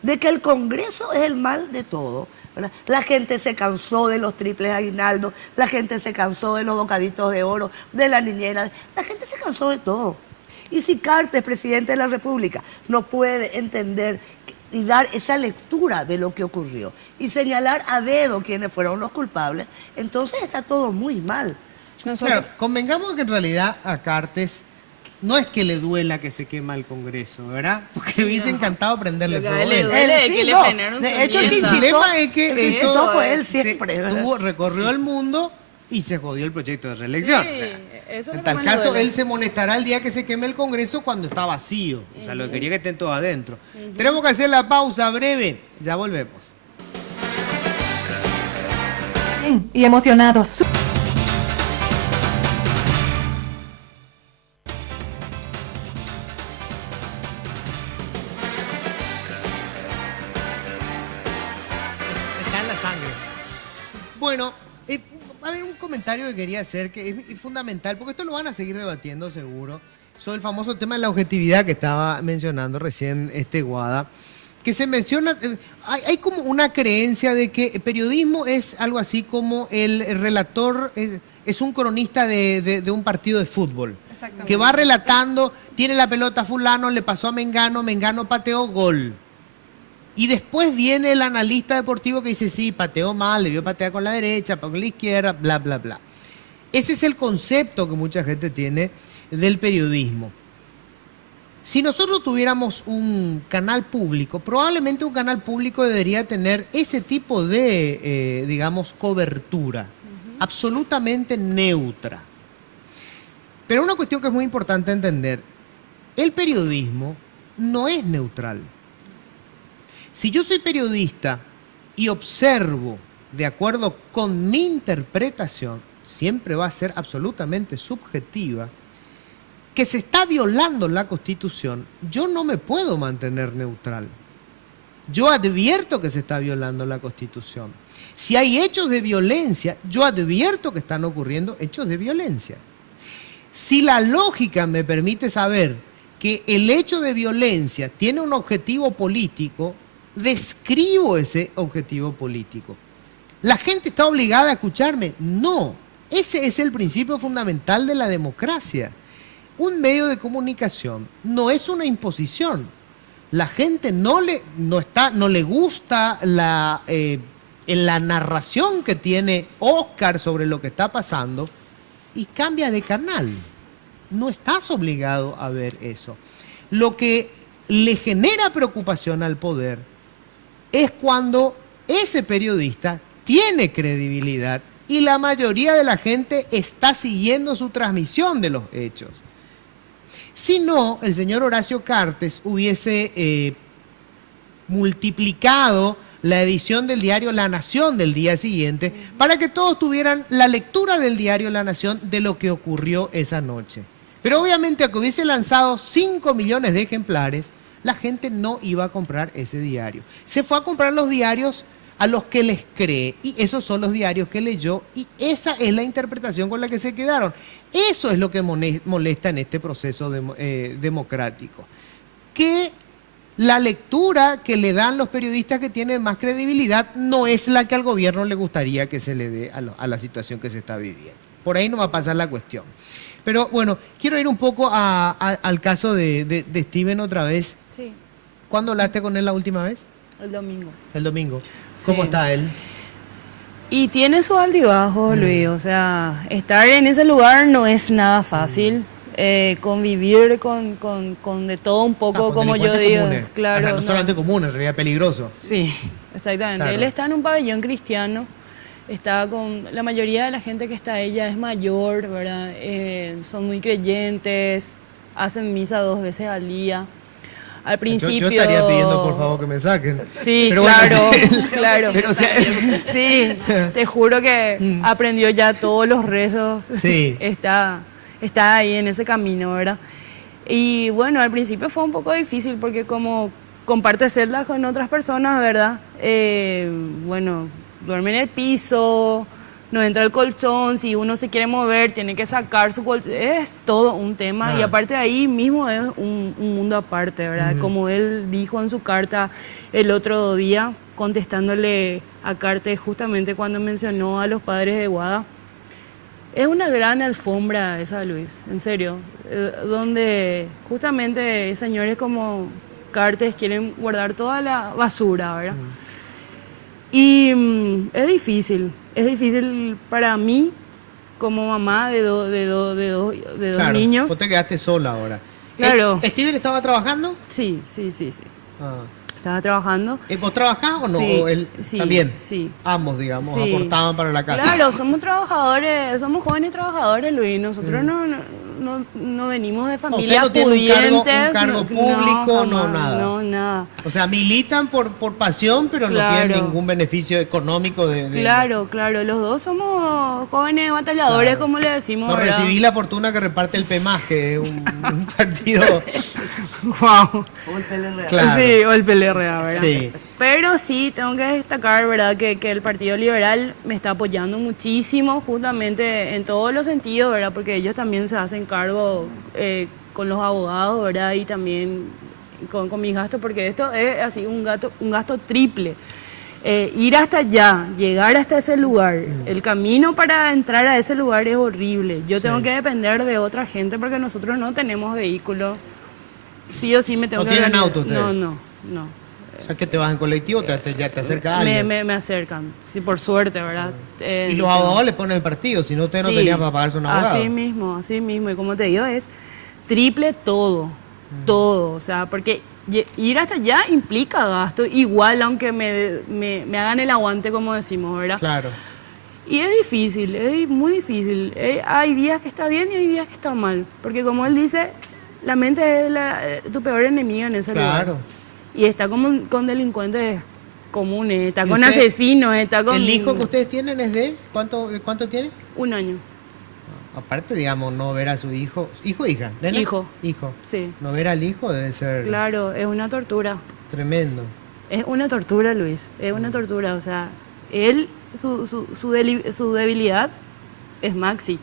de que el Congreso es el mal de todo, ¿verdad? La gente se cansó de los triples aguinaldos, la gente se cansó de los bocaditos de oro, de la niñera, la gente se cansó de todo. Y si Cartes, presidente de la República, no puede entender y dar esa lectura de lo que ocurrió y señalar a dedo quiénes fueron los culpables, entonces está todo muy mal. Claro, convengamos que en realidad a Cartes no es que le duela que se quema el Congreso, ¿verdad? Porque le hubiese encantado prenderle fuego a él. De hecho, el problema es que eso fue él siempre. Recorrió el mundo y se jodió el proyecto de reelección. Sí, O sea, eso es en lo tal que más le caso, duele. él se molestará el día que se queme el Congreso cuando está vacío. O sea, lo que quería que estén todos adentro. Tenemos que hacer la pausa breve. Ya volvemos. Y emocionados. Está en la sangre. Bueno, a ver, un comentario que quería hacer que es fundamental, porque esto lo van a seguir debatiendo seguro, sobre el famoso tema de la objetividad que estaba mencionando recién Guada, que se menciona, hay como una creencia de que el periodismo es algo así como el relator, es un cronista de un partido de fútbol, que va relatando, tiene la pelota fulano, le pasó a Mengano, Mengano pateó, gol. Y después viene el analista deportivo que dice, sí, pateó mal, debió patear con la derecha, con la izquierda, bla, bla, bla. Ese es el concepto que mucha gente tiene del periodismo. Si nosotros tuviéramos un canal público, probablemente un canal público debería tener ese tipo de, digamos, cobertura, absolutamente neutra. Pero una cuestión que es muy importante entender, el periodismo no es neutral. Si yo soy periodista y observo de acuerdo con mi interpretación, siempre va a ser absolutamente subjetiva, que se está violando la Constitución, yo no me puedo mantener neutral. Yo advierto que se está violando la Constitución. Si hay hechos de violencia, yo advierto que están ocurriendo hechos de violencia. Si la lógica me permite saber que el hecho de violencia tiene un objetivo político, describo ese objetivo político. ¿La gente está obligada a escucharme? No. Ese es el principio fundamental de la democracia. Un medio de comunicación no es una imposición. La gente no le gusta la narración que tiene Oscar sobre lo que está pasando y cambia de canal. No estás obligado a ver eso. Lo que le genera preocupación al poder es cuando ese periodista tiene credibilidad y la mayoría de la gente está siguiendo su transmisión de los hechos. Si no, el señor Horacio Cartes hubiese multiplicado la edición del diario La Nación del día siguiente para que todos tuvieran la lectura del diario La Nación de lo que ocurrió esa noche. Pero obviamente, aunque hubiese lanzado 5 millones de ejemplares, la gente no iba a comprar ese diario. Se fue a comprar los diarios a los que les cree, y esos son los diarios que leyó, y esa es la interpretación con la que se quedaron. Eso es lo que molesta en este proceso democrático. Que la lectura que le dan los periodistas que tienen más credibilidad no es la que al gobierno le gustaría que se le dé a la situación que se está viviendo. Por ahí no va a pasar la cuestión. Pero bueno, quiero ir un poco al caso de Steven otra vez. Sí, ¿Cuándo hablaste con él la última vez? el domingo. El domingo. ¿Cómo Sí. está él? Y tiene sus altibajos, Luis. O sea, estar en ese lugar no es nada fácil. Convivir con de todo un poco, con como yo delincuentes digo. comunes. Claro, O sea, no no. solamente comunes, en realidad peligroso. Sí, exactamente. Claro. Él está en un pabellón cristiano. Está con la mayoría de la gente que está ella es mayor, ¿verdad? Son muy creyentes, hacen misa 2 veces al día. Al principio... Yo estaría pidiendo por favor que me saquen. Sí, Pero bueno, claro, sí. claro. Pero, o sea, Sí, te juro que aprendió ya todos los rezos. Sí. Está ahí en ese camino, ¿verdad? Y bueno, al principio fue un poco difícil porque como comparte celdas con otras personas, ¿verdad? Bueno, duerme en el piso, no entra el colchón, si uno se quiere mover, tiene que sacar su colchón. Es todo un tema y aparte de ahí mismo es un mundo aparte, ¿verdad? Como él dijo en su carta el otro día, contestándole a Cartes justamente cuando mencionó a los padres de Guada. Es una gran alfombra esa, Luis, en serio, donde justamente señores como Cartes quieren guardar toda la basura, ¿verdad? Y es difícil para mí como mamá de dos niños. Vos te quedaste sola ahora. Claro. ¿Steven estaba trabajando? Sí. Ah. Estaba trabajando. ¿Vos trabajás o no? Sí, ¿O él sí, también? sí. Ambos, digamos, Sí. aportaban para la casa. Claro, somos trabajadores, somos jóvenes trabajadores, Luis. Nosotros no venimos de familias ¿Usted no tiene un pudientes. cargo público? No, nada. No, nada. O sea, militan por pasión, pero no Claro. tienen ningún beneficio económico de... Claro, los dos somos jóvenes batalladores, Claro. como le decimos. No ¿verdad? recibí la fortuna que reparte el PEMAS, que es un partido... Wow. O el PLRA. Claro. Sí, o el PLRA, ¿verdad? Sí. Pero sí, tengo que destacar, ¿verdad?, que el Partido Liberal me está apoyando muchísimo, justamente en todos los sentidos, ¿verdad? Porque ellos también se hacen cargo con los abogados, ¿verdad? Y también con mis gastos, porque esto es así un gasto triple. Ir hasta allá, llegar hasta ese lugar, el camino para entrar a ese lugar es horrible. Yo tengo que depender de otra gente porque nosotros no tenemos vehículo. Sí o sí me tengo ¿No que... tienen organizar. auto ustedes? No. O sea, que te vas en colectivo, ya te acerca alguien. Me acercan, sí, por suerte, ¿verdad? Y los abogados les ponen el partido, si no, usted no Sí, tenía para pagarse un abogado. Así mismo. Y como te digo, es triple todo. O sea, porque ir hasta allá implica gasto, igual aunque me hagan el aguante, como decimos, ¿verdad? Claro. Y es difícil, es muy difícil. Hay días que está bien y hay días que está mal. Porque como él dice, la mente es tu peor enemiga en ese lugar. Claro. Y está con delincuentes comunes, está ¿Y con usted- asesinos, está con... ¿El hijo que ustedes tienen es de cuánto tiene? 1 año, Aparte, digamos, no ver a su hijo. ¿Hijo o hija? ¿Nena? Hijo. Hijo. sí. No ver al hijo debe ser Claro, es una tortura. tremendo. Es una tortura, Luis, es una tortura. O sea, él, su debilidad es Maxi.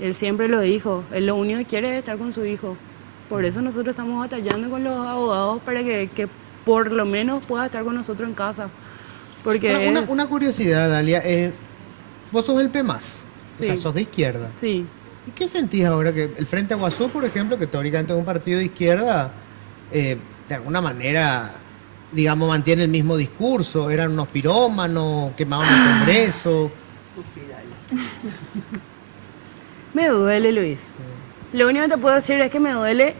Él siempre lo dijo, él lo único que quiere es estar con su hijo. Por eso nosotros estamos batallando con los abogados para que por lo menos pueda estar con nosotros en casa. Porque Una curiosidad, Dalia. Vos sos del PEMAS, o sea, Sí. sos de izquierda. Sí. ¿Y qué sentís ahora que el Frente Aguazú, por ejemplo, que teóricamente es un partido de izquierda, de alguna manera, digamos, mantiene el mismo discurso? Eran unos pirómanos, quemaban el Congreso. Me duele, Luis. Lo único que te puedo decir es que me duele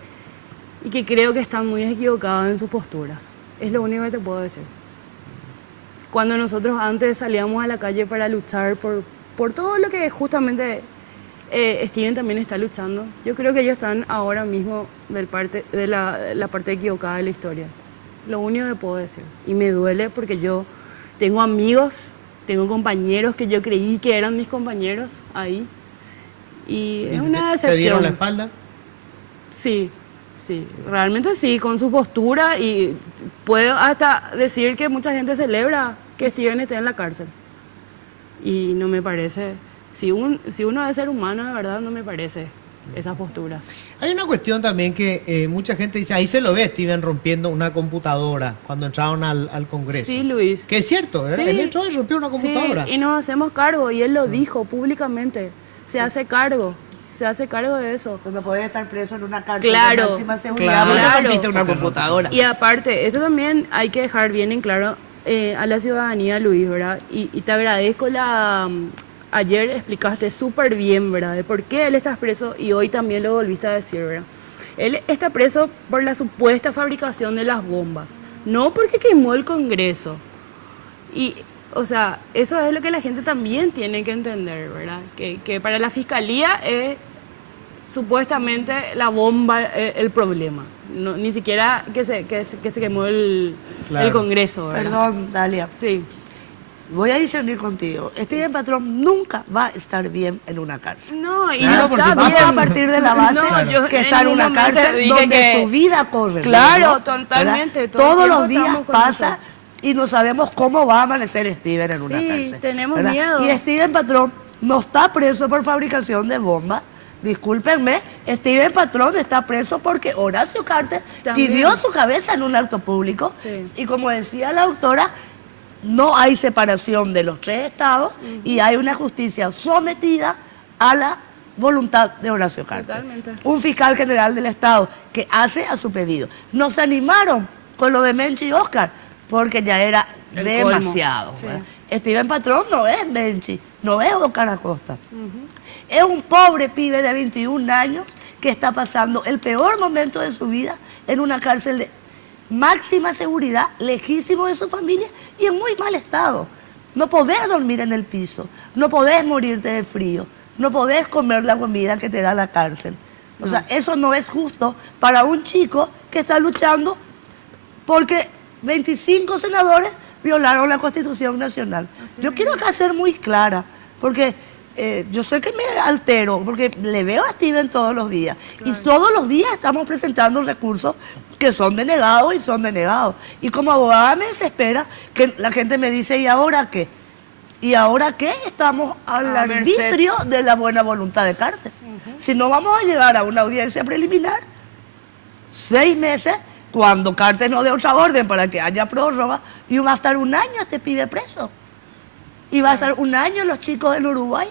y que creo que están muy equivocados en sus posturas. Es lo único que te puedo decir. Cuando nosotros antes salíamos a la calle para luchar por todo lo que justamente Steven también está luchando, yo creo que ellos están ahora mismo de la parte equivocada de la historia. Lo único que puedo decir. Y me duele porque yo tengo amigos, tengo compañeros que yo creí que eran mis compañeros ahí. Y es una decepción. ¿Te dieron la espalda? Sí, realmente sí, con su postura, y puedo hasta decir que mucha gente celebra que Steven esté en la cárcel. Y no me parece, si uno es ser humano, de verdad, no me parece esas posturas. Hay una cuestión también que mucha gente dice, ahí se lo ve Steven rompiendo una computadora cuando entraron al Congreso. Sí, Luis. Que es cierto, ¿verdad? Sí. Él entró y rompió una computadora. Sí, y nos hacemos cargo, y él lo dijo públicamente, se hace cargo de eso. Cuando podés estar preso en una cárcel Claro, de máxima seguridad, porque claro. rompiste una computadora. Y aparte, eso también hay que dejar bien en claro a la ciudadanía, Luis, ¿verdad? Y te agradezco ayer explicaste súper bien, ¿verdad? De por qué él está preso, y hoy también lo volviste a decir, ¿verdad? Él está preso por la supuesta fabricación de las bombas, no porque quemó el Congreso. Y, o sea, eso es lo que la gente también tiene que entender, ¿verdad? Que para la Fiscalía es supuestamente la bomba el problema. No, ni siquiera que se quemó el Congreso, ¿verdad? Perdón, Dalia. Sí. Voy a discernir contigo. Steven Patrón nunca va a estar bien en una cárcel. No, y Claro, no por está supuesto. bien. Vamos a partir de la base No, yo que está en ningún una momento cárcel dije donde que- su vida corre. Claro, riesgo, totalmente, ¿verdad? todo el Todos tiempo los días estamos con pasa y no sabemos cómo va a amanecer Steven en una cárcel. Sí, tenemos ¿verdad? miedo. Y Steven Patrón no está preso por fabricación de bombas. Discúlpenme, Steven Patrón está preso porque Horacio Cartes También. pidió su cabeza en un acto público. Sí. Y como decía la autora, no hay separación de los tres estados y hay una justicia sometida a la voluntad de Horacio Cartes. Totalmente. Un fiscal general del estado que hace a su pedido. No se animaron con lo de Menchi y Oscar porque ya era El demasiado. colmo. Sí. ¿verdad? Steven Patrón no es Menchi, no es Oscar Acosta. Es un pobre pibe de 21 años que está pasando el peor momento de su vida en una cárcel de máxima seguridad, lejísimo de su familia y en muy mal estado. No podés dormir en el piso, no podés morirte de frío, no podés comer la comida que te da la cárcel. O sea, eso no es justo para un chico que está luchando porque 25 senadores violaron la Constitución Nacional. Yo quiero acá ser muy clara, porque yo sé que me altero, porque le veo a Steven todos los días. Y todos los días estamos presentando recursos que son denegados y son denegados. Y como abogada me desespera que la gente me dice, ¿y ahora qué? ¿Y ahora qué? Estamos al A merced. arbitrio de la buena voluntad de Cartes. Si no vamos a llegar a una audiencia preliminar, 6 meses, cuando Cartes no dé otra orden para que haya prórroga, y va a estar un año este pibe preso. Y va a estar un año los chicos en Uruguay.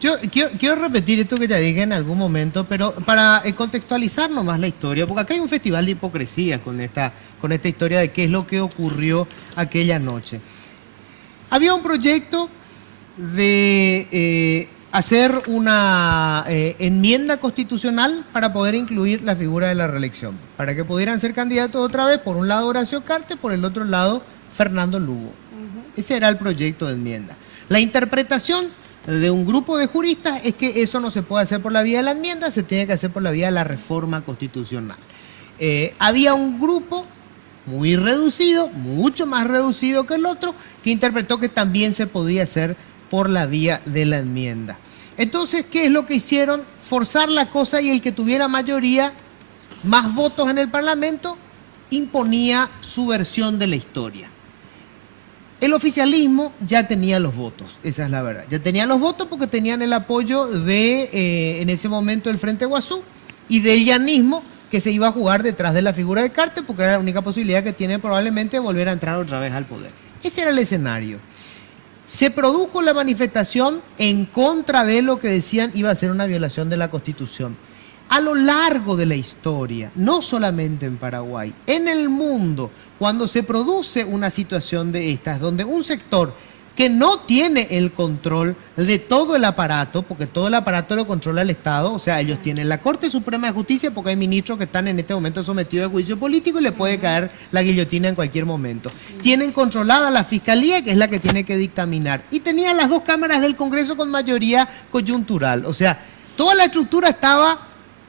Yo quiero repetir esto que ya dije en algún momento, pero para contextualizar nomás la historia, porque acá hay un festival de hipocresía con esta historia de qué es lo que ocurrió aquella noche. Había un proyecto de hacer una enmienda constitucional para poder incluir la figura de la reelección, para que pudieran ser candidatos otra vez, por un lado Horacio Cartes, por el otro lado Fernando Lugo. Ese era el proyecto de enmienda. La interpretación de un grupo de juristas es que eso no se puede hacer por la vía de la enmienda, se tiene que hacer por la vía de la reforma constitucional. Había un grupo muy reducido, mucho más reducido que el otro, que interpretó que también se podía hacer por la vía de la enmienda. Entonces, ¿qué es lo que hicieron? Forzar la cosa, y el que tuviera mayoría, más votos en el Parlamento, imponía su versión de la historia. El oficialismo ya tenía los votos, esa es la verdad. Ya tenían los votos porque tenían el apoyo de, en ese momento, el Frente Guazú y del llanismo, que se iba a jugar detrás de la figura de Cartes, porque era la única posibilidad que tiene probablemente de volver a entrar otra vez al poder. Ese era el escenario. Se produjo la manifestación en contra de lo que decían iba a ser una violación de la Constitución. A lo largo de la historia, no solamente en Paraguay, en el mundo, cuando se produce una situación de estas, donde un sector que no tiene el control de todo el aparato, porque todo el aparato lo controla el Estado, o sea, ellos tienen la Corte Suprema de Justicia, porque hay ministros que están en este momento sometidos a juicio político y le puede caer la guillotina en cualquier momento. Tienen controlada la Fiscalía, que es la que tiene que dictaminar, y tenían las dos cámaras del Congreso con mayoría coyuntural, o sea, toda la estructura estaba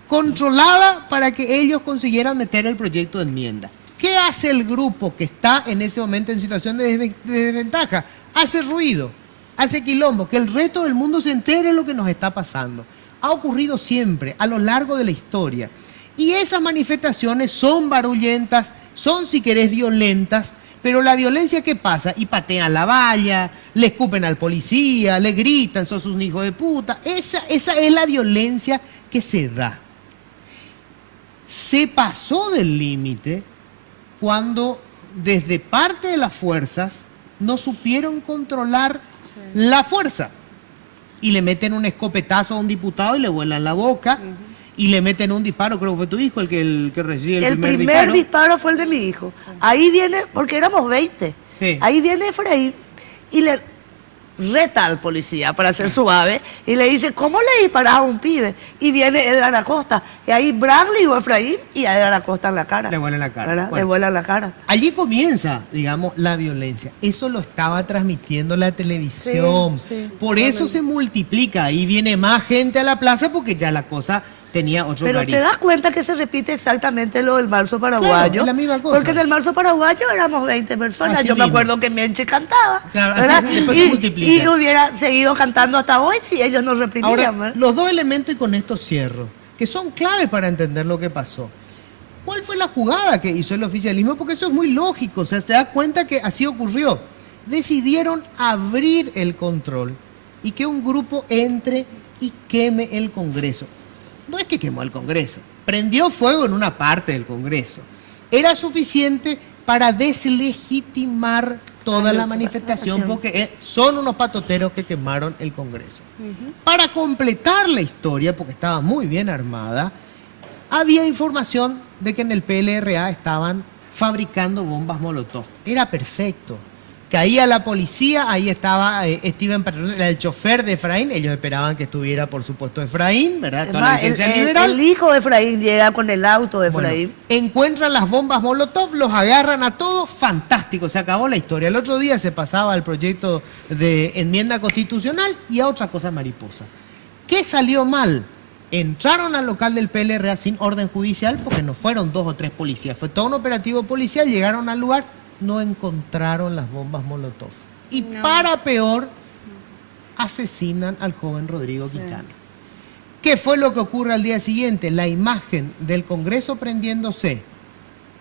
controlada para que ellos consiguieran meter el proyecto de enmienda. ¿Qué hace el grupo que está en ese momento en situación de desventaja? Hace ruido, hace quilombo, que el resto del mundo se entere de lo que nos está pasando. Ha ocurrido siempre, a lo largo de la historia. Y esas manifestaciones son barullentas, son, si querés, violentas, pero la violencia, ¿qué pasa? Y patean la valla, le escupen al policía, le gritan, sos un hijo de puta. Esa es la violencia que se da. Se pasó del límite cuando desde parte de las fuerzas no supieron controlar la fuerza y le meten un escopetazo a un diputado y le vuelan la boca y le meten un disparo, creo que fue tu hijo el que recibe el primer disparo fue el de mi hijo. Ahí viene, porque éramos 20, ahí viene Efraín y le reta al policía para ser suave y le dice, ¿cómo le disparas a un pibe? Y viene Edgar Acosta, y ahí Bradley o Efraín y a Edgar Acosta en la cara. Le vuelan la cara. Bueno. Le vuelan la cara. Allí comienza, digamos, la violencia. Eso lo estaba transmitiendo la televisión. Por eso se multiplica. Ahí viene más gente a la plaza porque ya la cosa tenía otro Pero cariz. te das cuenta que se repite exactamente lo del marzo paraguayo. Claro, es la misma cosa. Porque en el marzo paraguayo éramos 20 personas. Así Yo me mismo. acuerdo que Menche cantaba. Claro, ¿verdad? así, después se multiplica. Y hubiera seguido cantando hasta hoy si ellos no reprimían. Ahora, ¿verdad? los dos elementos, y con esto cierro, que son claves para entender lo que pasó. ¿cuál fue la jugada que hizo el oficialismo? Porque eso es muy lógico, o sea, se da cuenta que así ocurrió. Decidieron abrir el control y que un grupo entre y queme el Congreso. No es que quemó el Congreso, prendió fuego en una parte del Congreso. Era suficiente para deslegitimar toda la manifestación porque son unos patoteros que quemaron el Congreso. Para completar la historia, porque estaba muy bien armada, había información de que en el PLRA estaban fabricando bombas Molotov. Era perfecto. Caía la policía, ahí estaba Steven Patrón, el chofer de Efraín. Ellos esperaban que estuviera, por supuesto, Efraín, ¿verdad? Toda la agencia liberal. El hijo de Efraín llega con el auto de Efraín. Bueno, encuentran las bombas Molotov, los agarran a todos, fantástico, se acabó la historia. El otro día se pasaba al proyecto de enmienda constitucional y a otra cosa mariposa. ¿Qué salió mal? Entraron al local del PLRA sin orden judicial porque no fueron 2 o 3 policías, fue todo un operativo policial, llegaron al lugar, no encontraron las bombas Molotov. Y para peor, asesinan al joven Rodrigo Quintana. ¿Qué fue lo que ocurre al día siguiente? La imagen del Congreso prendiéndose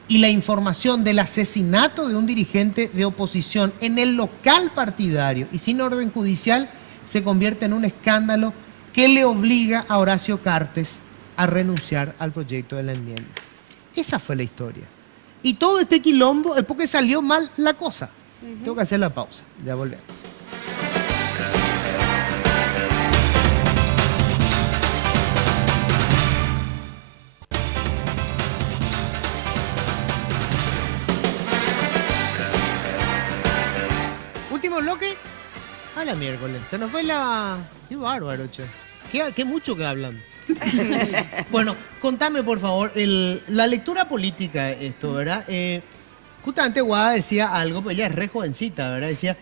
y la información del asesinato de un dirigente de oposición en el local partidario y sin orden judicial se convierte en un escándalo que le obliga a Horacio Cartes a renunciar al proyecto de la enmienda. Esa fue la historia. Y todo este quilombo es porque salió mal la cosa. Tengo que hacer la pausa. Ya volvemos. Último bloque. A la miércoles. Se nos fue la... Qué bárbaro, che. Qué mucho que hablan. Bueno, contame, por favor, la lectura política de esto, ¿verdad? Justamente Guada decía algo, pues ella es re jovencita, ¿verdad? Decía,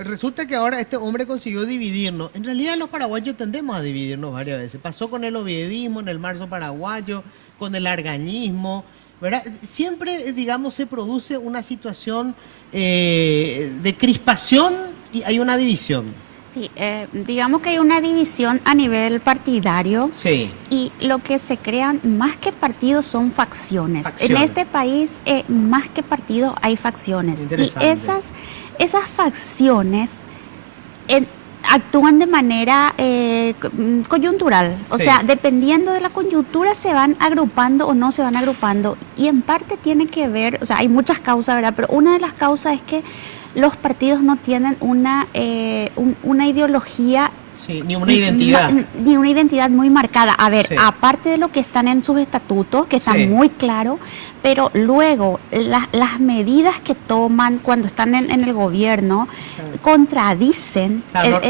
resulta que ahora este hombre consiguió dividirnos. En realidad los paraguayos tendemos a dividirnos varias veces. Pasó con el oviedismo, en el marzo paraguayo, con el argañismo, ¿verdad? Siempre, digamos, se produce una situación de crispación y hay una división. Sí, digamos que hay una división a nivel partidario. Sí. Y lo que se crean más que partidos son facciones. En este país, más que partidos, hay facciones. Y esas facciones actúan de manera coyuntural. O sea, dependiendo de la coyuntura se van agrupando o no se van agrupando. Y en parte tiene que ver, o sea, hay muchas causas, ¿verdad? Pero una de las causas es que los partidos no tienen una ideología. Sí, ni una identidad. Ni una identidad muy marcada. A ver, aparte de lo que están en sus estatutos, que están muy claros, pero luego las medidas que toman cuando están en el gobierno contradicen. Claro,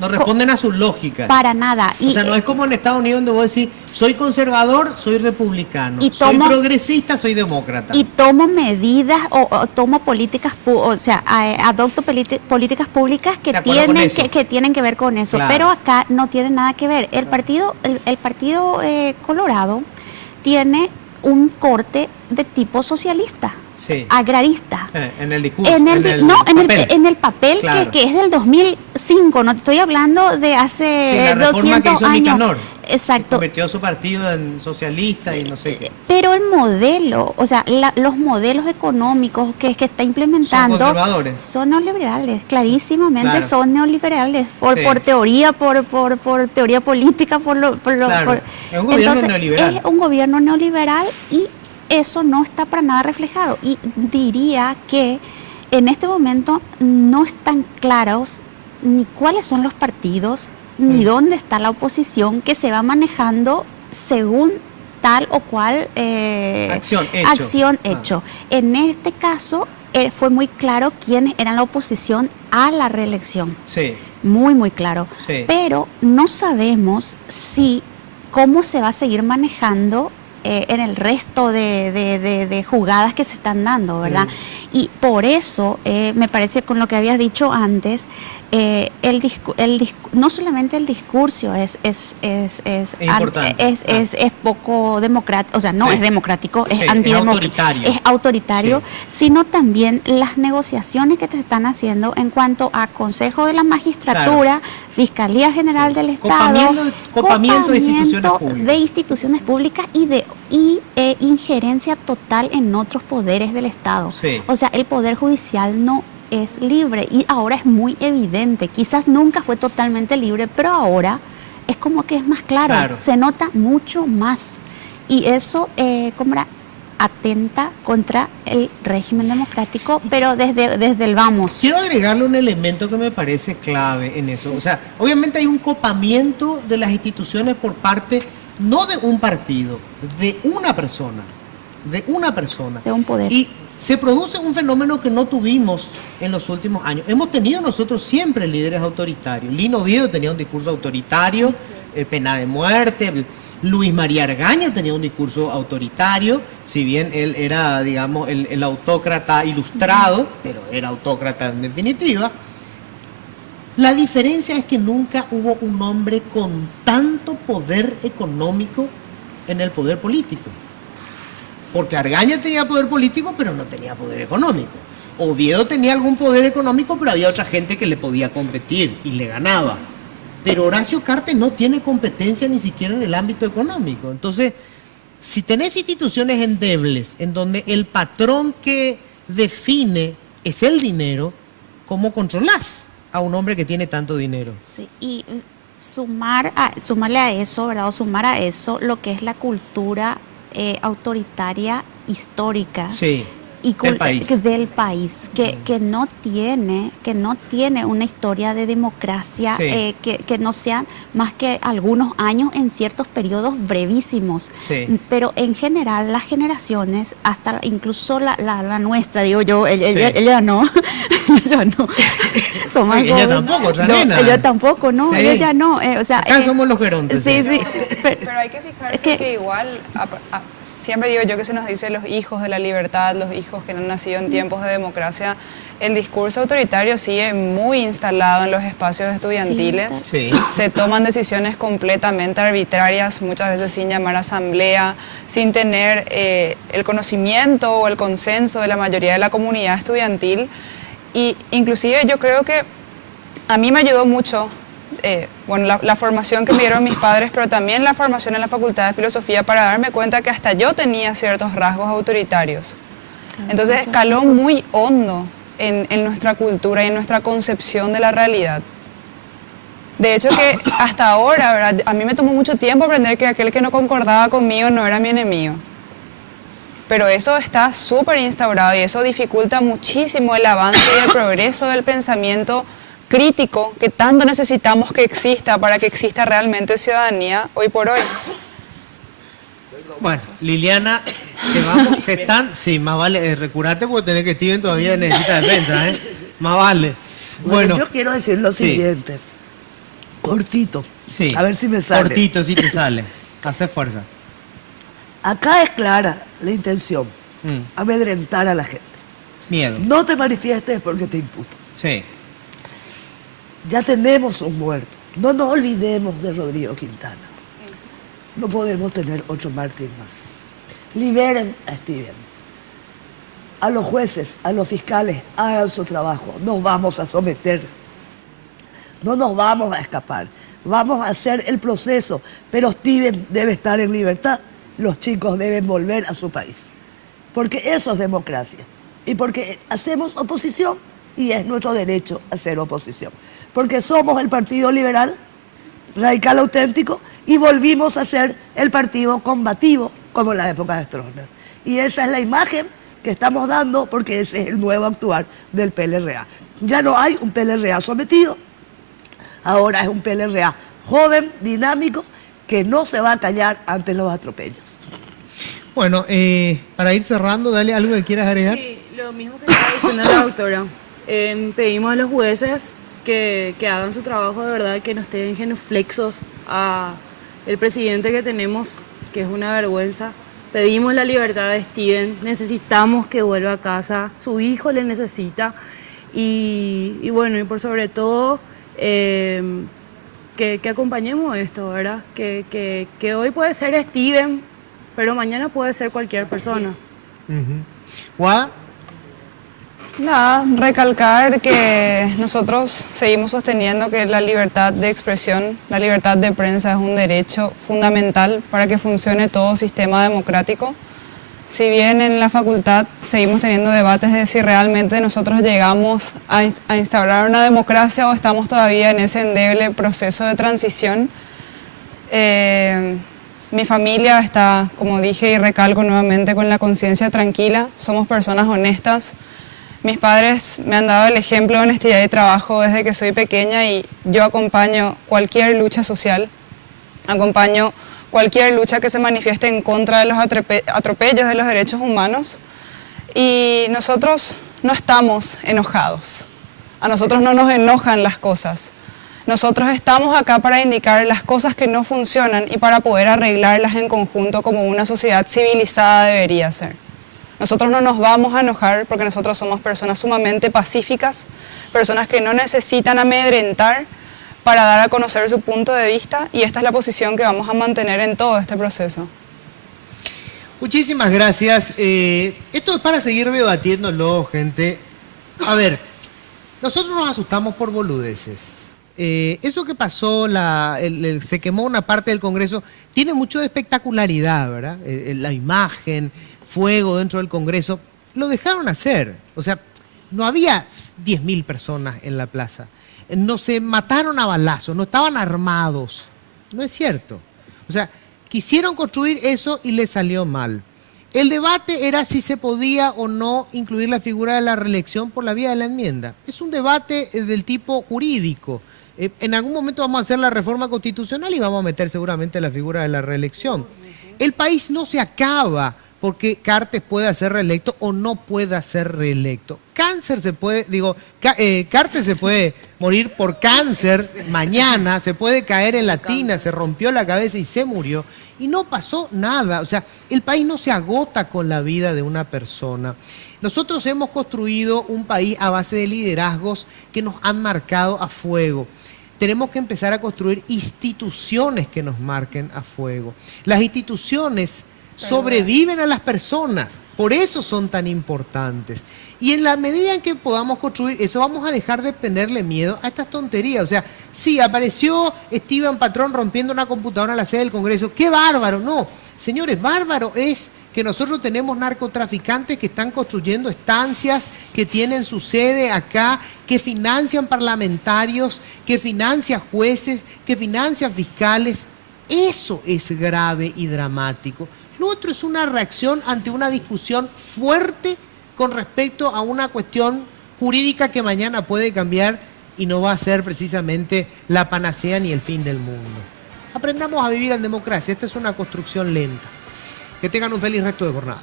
no responden a su lógica. Para nada. O sea, no es como en Estados Unidos donde vos decís, soy conservador, soy republicano, soy progresista, soy demócrata. Y tomo medidas o tomo políticas, o sea, adopto políticas públicas que tienen que ver con eso. Claro. Pero acá no tiene nada que ver. El partido Colorado tiene un corte de tipo socialista. Sí. Agrarista. En el discurso. En el papel claro. que es del 2005, no te estoy hablando de hace 200 años. Nicanor. Exacto. Convirtió su partido en socialista y no sé qué. Pero el modelo, o sea, los modelos económicos que está implementando son conservadores. Son neoliberales, clarísimamente son neoliberales por teoría, por teoría política, es un gobierno neoliberal. Es un gobierno neoliberal y eso no está para nada reflejado. Y diría que en este momento no están claros ni cuáles son los partidos, ni dónde está la oposición que se va manejando según tal o cual acción hecho. En este caso fue muy claro quiénes eran la oposición a la reelección. Sí. Muy, muy claro. Sí. Pero no sabemos cómo se va a seguir manejando en el resto de jugadas que se están dando, ¿verdad? Y por eso, me parece con lo que habías dicho antes, no solamente el discurso es poco democrático, o sea, no es democrático, es antidemocrático, es autoritario, sino también las negociaciones que se están haciendo en cuanto a Consejo de la Magistratura, Fiscalía General del Estado, copamiento de instituciones públicas y y injerencia total en otros poderes del Estado. Sí. O sea, el Poder Judicial no es libre y ahora es muy evidente. Quizás nunca fue totalmente libre, pero ahora es como que es más claro. Se nota mucho más. Y eso, atenta contra el régimen democrático, pero desde el vamos. Quiero agregarle un elemento que me parece clave en eso. O sea, obviamente hay un copamiento de las instituciones por parte, no de un partido, de una persona. De un poder. Y se produce un fenómeno que no tuvimos en los últimos años. Hemos tenido nosotros siempre líderes autoritarios. Lino Oviedo tenía un discurso autoritario, pena de muerte. Luis María Argaña tenía un discurso autoritario, si bien él era, digamos, el autócrata ilustrado, pero era autócrata en definitiva. La diferencia es que nunca hubo un hombre con tanto poder económico en el poder político. Porque Argaña tenía poder político, pero no tenía poder económico. Oviedo tenía algún poder económico, pero había otra gente que le podía competir y le ganaba. Pero Horacio Cartes no tiene competencia ni siquiera en el ámbito económico. Entonces, si tenés instituciones endebles, en donde el patrón que define es el dinero, ¿cómo controlás a un hombre que tiene tanto dinero? Sí, y sumarle a eso, ¿verdad? O sumar a eso lo que es la cultura autoritaria histórica. Sí. Y del país que no tiene una historia de democracia, sí, que no sean más que algunos años en ciertos periodos brevísimos. Sí. Pero en general las generaciones, hasta incluso la nuestra, digo yo, ella no, ella no. Somos ella tampoco, otra nena. Ella tampoco, no, sí, ella no. O sea, acá somos los gerontes. Sí, sí. Pero hay que fijarse que igual, siempre digo yo que se nos dice los hijos de la libertad, los hijos que no han nacido en tiempos de democracia, el discurso autoritario sigue muy instalado en los espacios estudiantiles. Sí. Se toman decisiones completamente arbitrarias, muchas veces sin llamar a asamblea, sin tener el conocimiento o el consenso de la mayoría de la comunidad estudiantil. Y inclusive yo creo que a mí me ayudó mucho la formación que me dieron mis padres, pero también la formación en la Facultad de Filosofía, para darme cuenta que hasta yo tenía ciertos rasgos autoritarios. Entonces caló muy hondo en nuestra cultura y en nuestra concepción de la realidad. De hecho que hasta ahora, ¿verdad? A mí me tomó mucho tiempo aprender que aquel que no concordaba conmigo no era mi enemigo. Pero eso está súper instaurado y eso dificulta muchísimo el avance y el progreso del pensamiento crítico que tanto necesitamos que exista para que exista realmente ciudadanía hoy por hoy. Bueno, Liliana, sí, más vale recurarte porque tenés que Steven todavía necesita defensa, más vale. Bueno, yo quiero decir lo siguiente, cortito, sí, a ver si me sale. Cortito, si te sale, hace fuerza. Acá es clara la intención, amedrentar a la gente. Miedo. No te manifiestes porque te imputo. Sí. Ya tenemos un muerto. No nos olvidemos de Rodrigo Quintana. No podemos tener 8 mártires más. Liberen a Steven. A los jueces, a los fiscales, hagan su trabajo. Nos vamos a someter. No nos vamos a escapar. Vamos a hacer el proceso. Pero Steven debe estar en libertad. Los chicos deben volver a su país. Porque eso es democracia. Y porque hacemos oposición y es nuestro derecho hacer oposición. Porque somos el Partido Liberal, radical auténtico, y volvimos a ser el partido combativo como en la época de Stroessner. Y esa es la imagen que estamos dando porque ese es el nuevo actuar del PLRA. Ya no hay un PLRA sometido, ahora es un PLRA joven, dinámico, que no se va a callar ante los atropellos. Bueno, para ir cerrando, dale algo que quieras agregar. Sí, lo mismo que estaba diciendo la doctora. Pedimos a los jueces que hagan su trabajo de verdad, que no estén genuflexos a el presidente que tenemos, que es una vergüenza. Pedimos la libertad de Steven, necesitamos que vuelva a casa, su hijo le necesita y bueno, y por sobre todo que acompañemos esto, ¿verdad? Que hoy puede ser Steven, pero mañana puede ser cualquier persona. ¿Guada? Nada, recalcar que nosotros seguimos sosteniendo que la libertad de expresión, la libertad de prensa es un derecho fundamental para que funcione todo sistema democrático. Si bien en la facultad seguimos teniendo debates de si realmente nosotros llegamos a instaurar una democracia o estamos todavía en ese endeble proceso de transición, mi familia está, como dije y recalco nuevamente, con la conciencia tranquila, somos personas honestas. Mis padres me han dado el ejemplo de honestidad y trabajo desde que soy pequeña y yo acompaño cualquier lucha social, acompaño cualquier lucha que se manifieste en contra de los atropellos de los derechos humanos y nosotros no estamos enojados, a nosotros no nos enojan las cosas. Nosotros estamos acá para indicar las cosas que no funcionan y para poder arreglarlas en conjunto como una sociedad civilizada debería ser. Nosotros no nos vamos a enojar porque nosotros somos personas sumamente pacíficas, personas que no necesitan amedrentar para dar a conocer su punto de vista y esta es la posición que vamos a mantener en todo este proceso. Muchísimas gracias. Esto es para seguir debatiéndolo, gente. A ver, nosotros nos asustamos por boludeces. Eso que pasó, se quemó una parte del Congreso, tiene mucho de espectacularidad, ¿verdad? La imagen, fuego dentro del Congreso, lo dejaron hacer. O sea, no había 10.000 personas en la plaza. No se mataron a balazos, no estaban armados. No es cierto. O sea, quisieron construir eso y les salió mal. El debate era si se podía o no incluir la figura de la reelección por la vía de la enmienda. Es un debate del tipo jurídico. En algún momento vamos a hacer la reforma constitucional y vamos a meter seguramente la figura de la reelección. El país no se acaba porque Cartes pueda ser reelecto o no pueda ser reelecto. Cartes se puede morir por cáncer mañana, se puede caer en la tina, se rompió la cabeza y se murió. Y no pasó nada. O sea, el país no se agota con la vida de una persona. Nosotros hemos construido un país a base de liderazgos que nos han marcado a fuego. Tenemos que empezar a construir instituciones que nos marquen a fuego. Las instituciones sobreviven a las personas, por eso son tan importantes. Y en la medida en que podamos construir eso, vamos a dejar de tenerle miedo a estas tonterías. O sea, sí, apareció Esteban Patrón rompiendo una computadora en la sede del Congreso. ¡Qué bárbaro! No, señores, bárbaro es que nosotros tenemos narcotraficantes que están construyendo estancias, que tienen su sede acá, que financian parlamentarios, que financian jueces, que financian fiscales. Eso es grave y dramático. Lo otro es una reacción ante una discusión fuerte con respecto a una cuestión jurídica que mañana puede cambiar y no va a ser precisamente la panacea ni el fin del mundo. Aprendamos a vivir en democracia. Esta es una construcción lenta. Que tengan un feliz resto de jornada.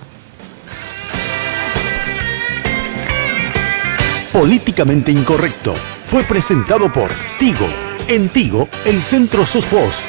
Políticamente Incorrecto fue presentado por Tigo. En Tigo, el centro sos vos.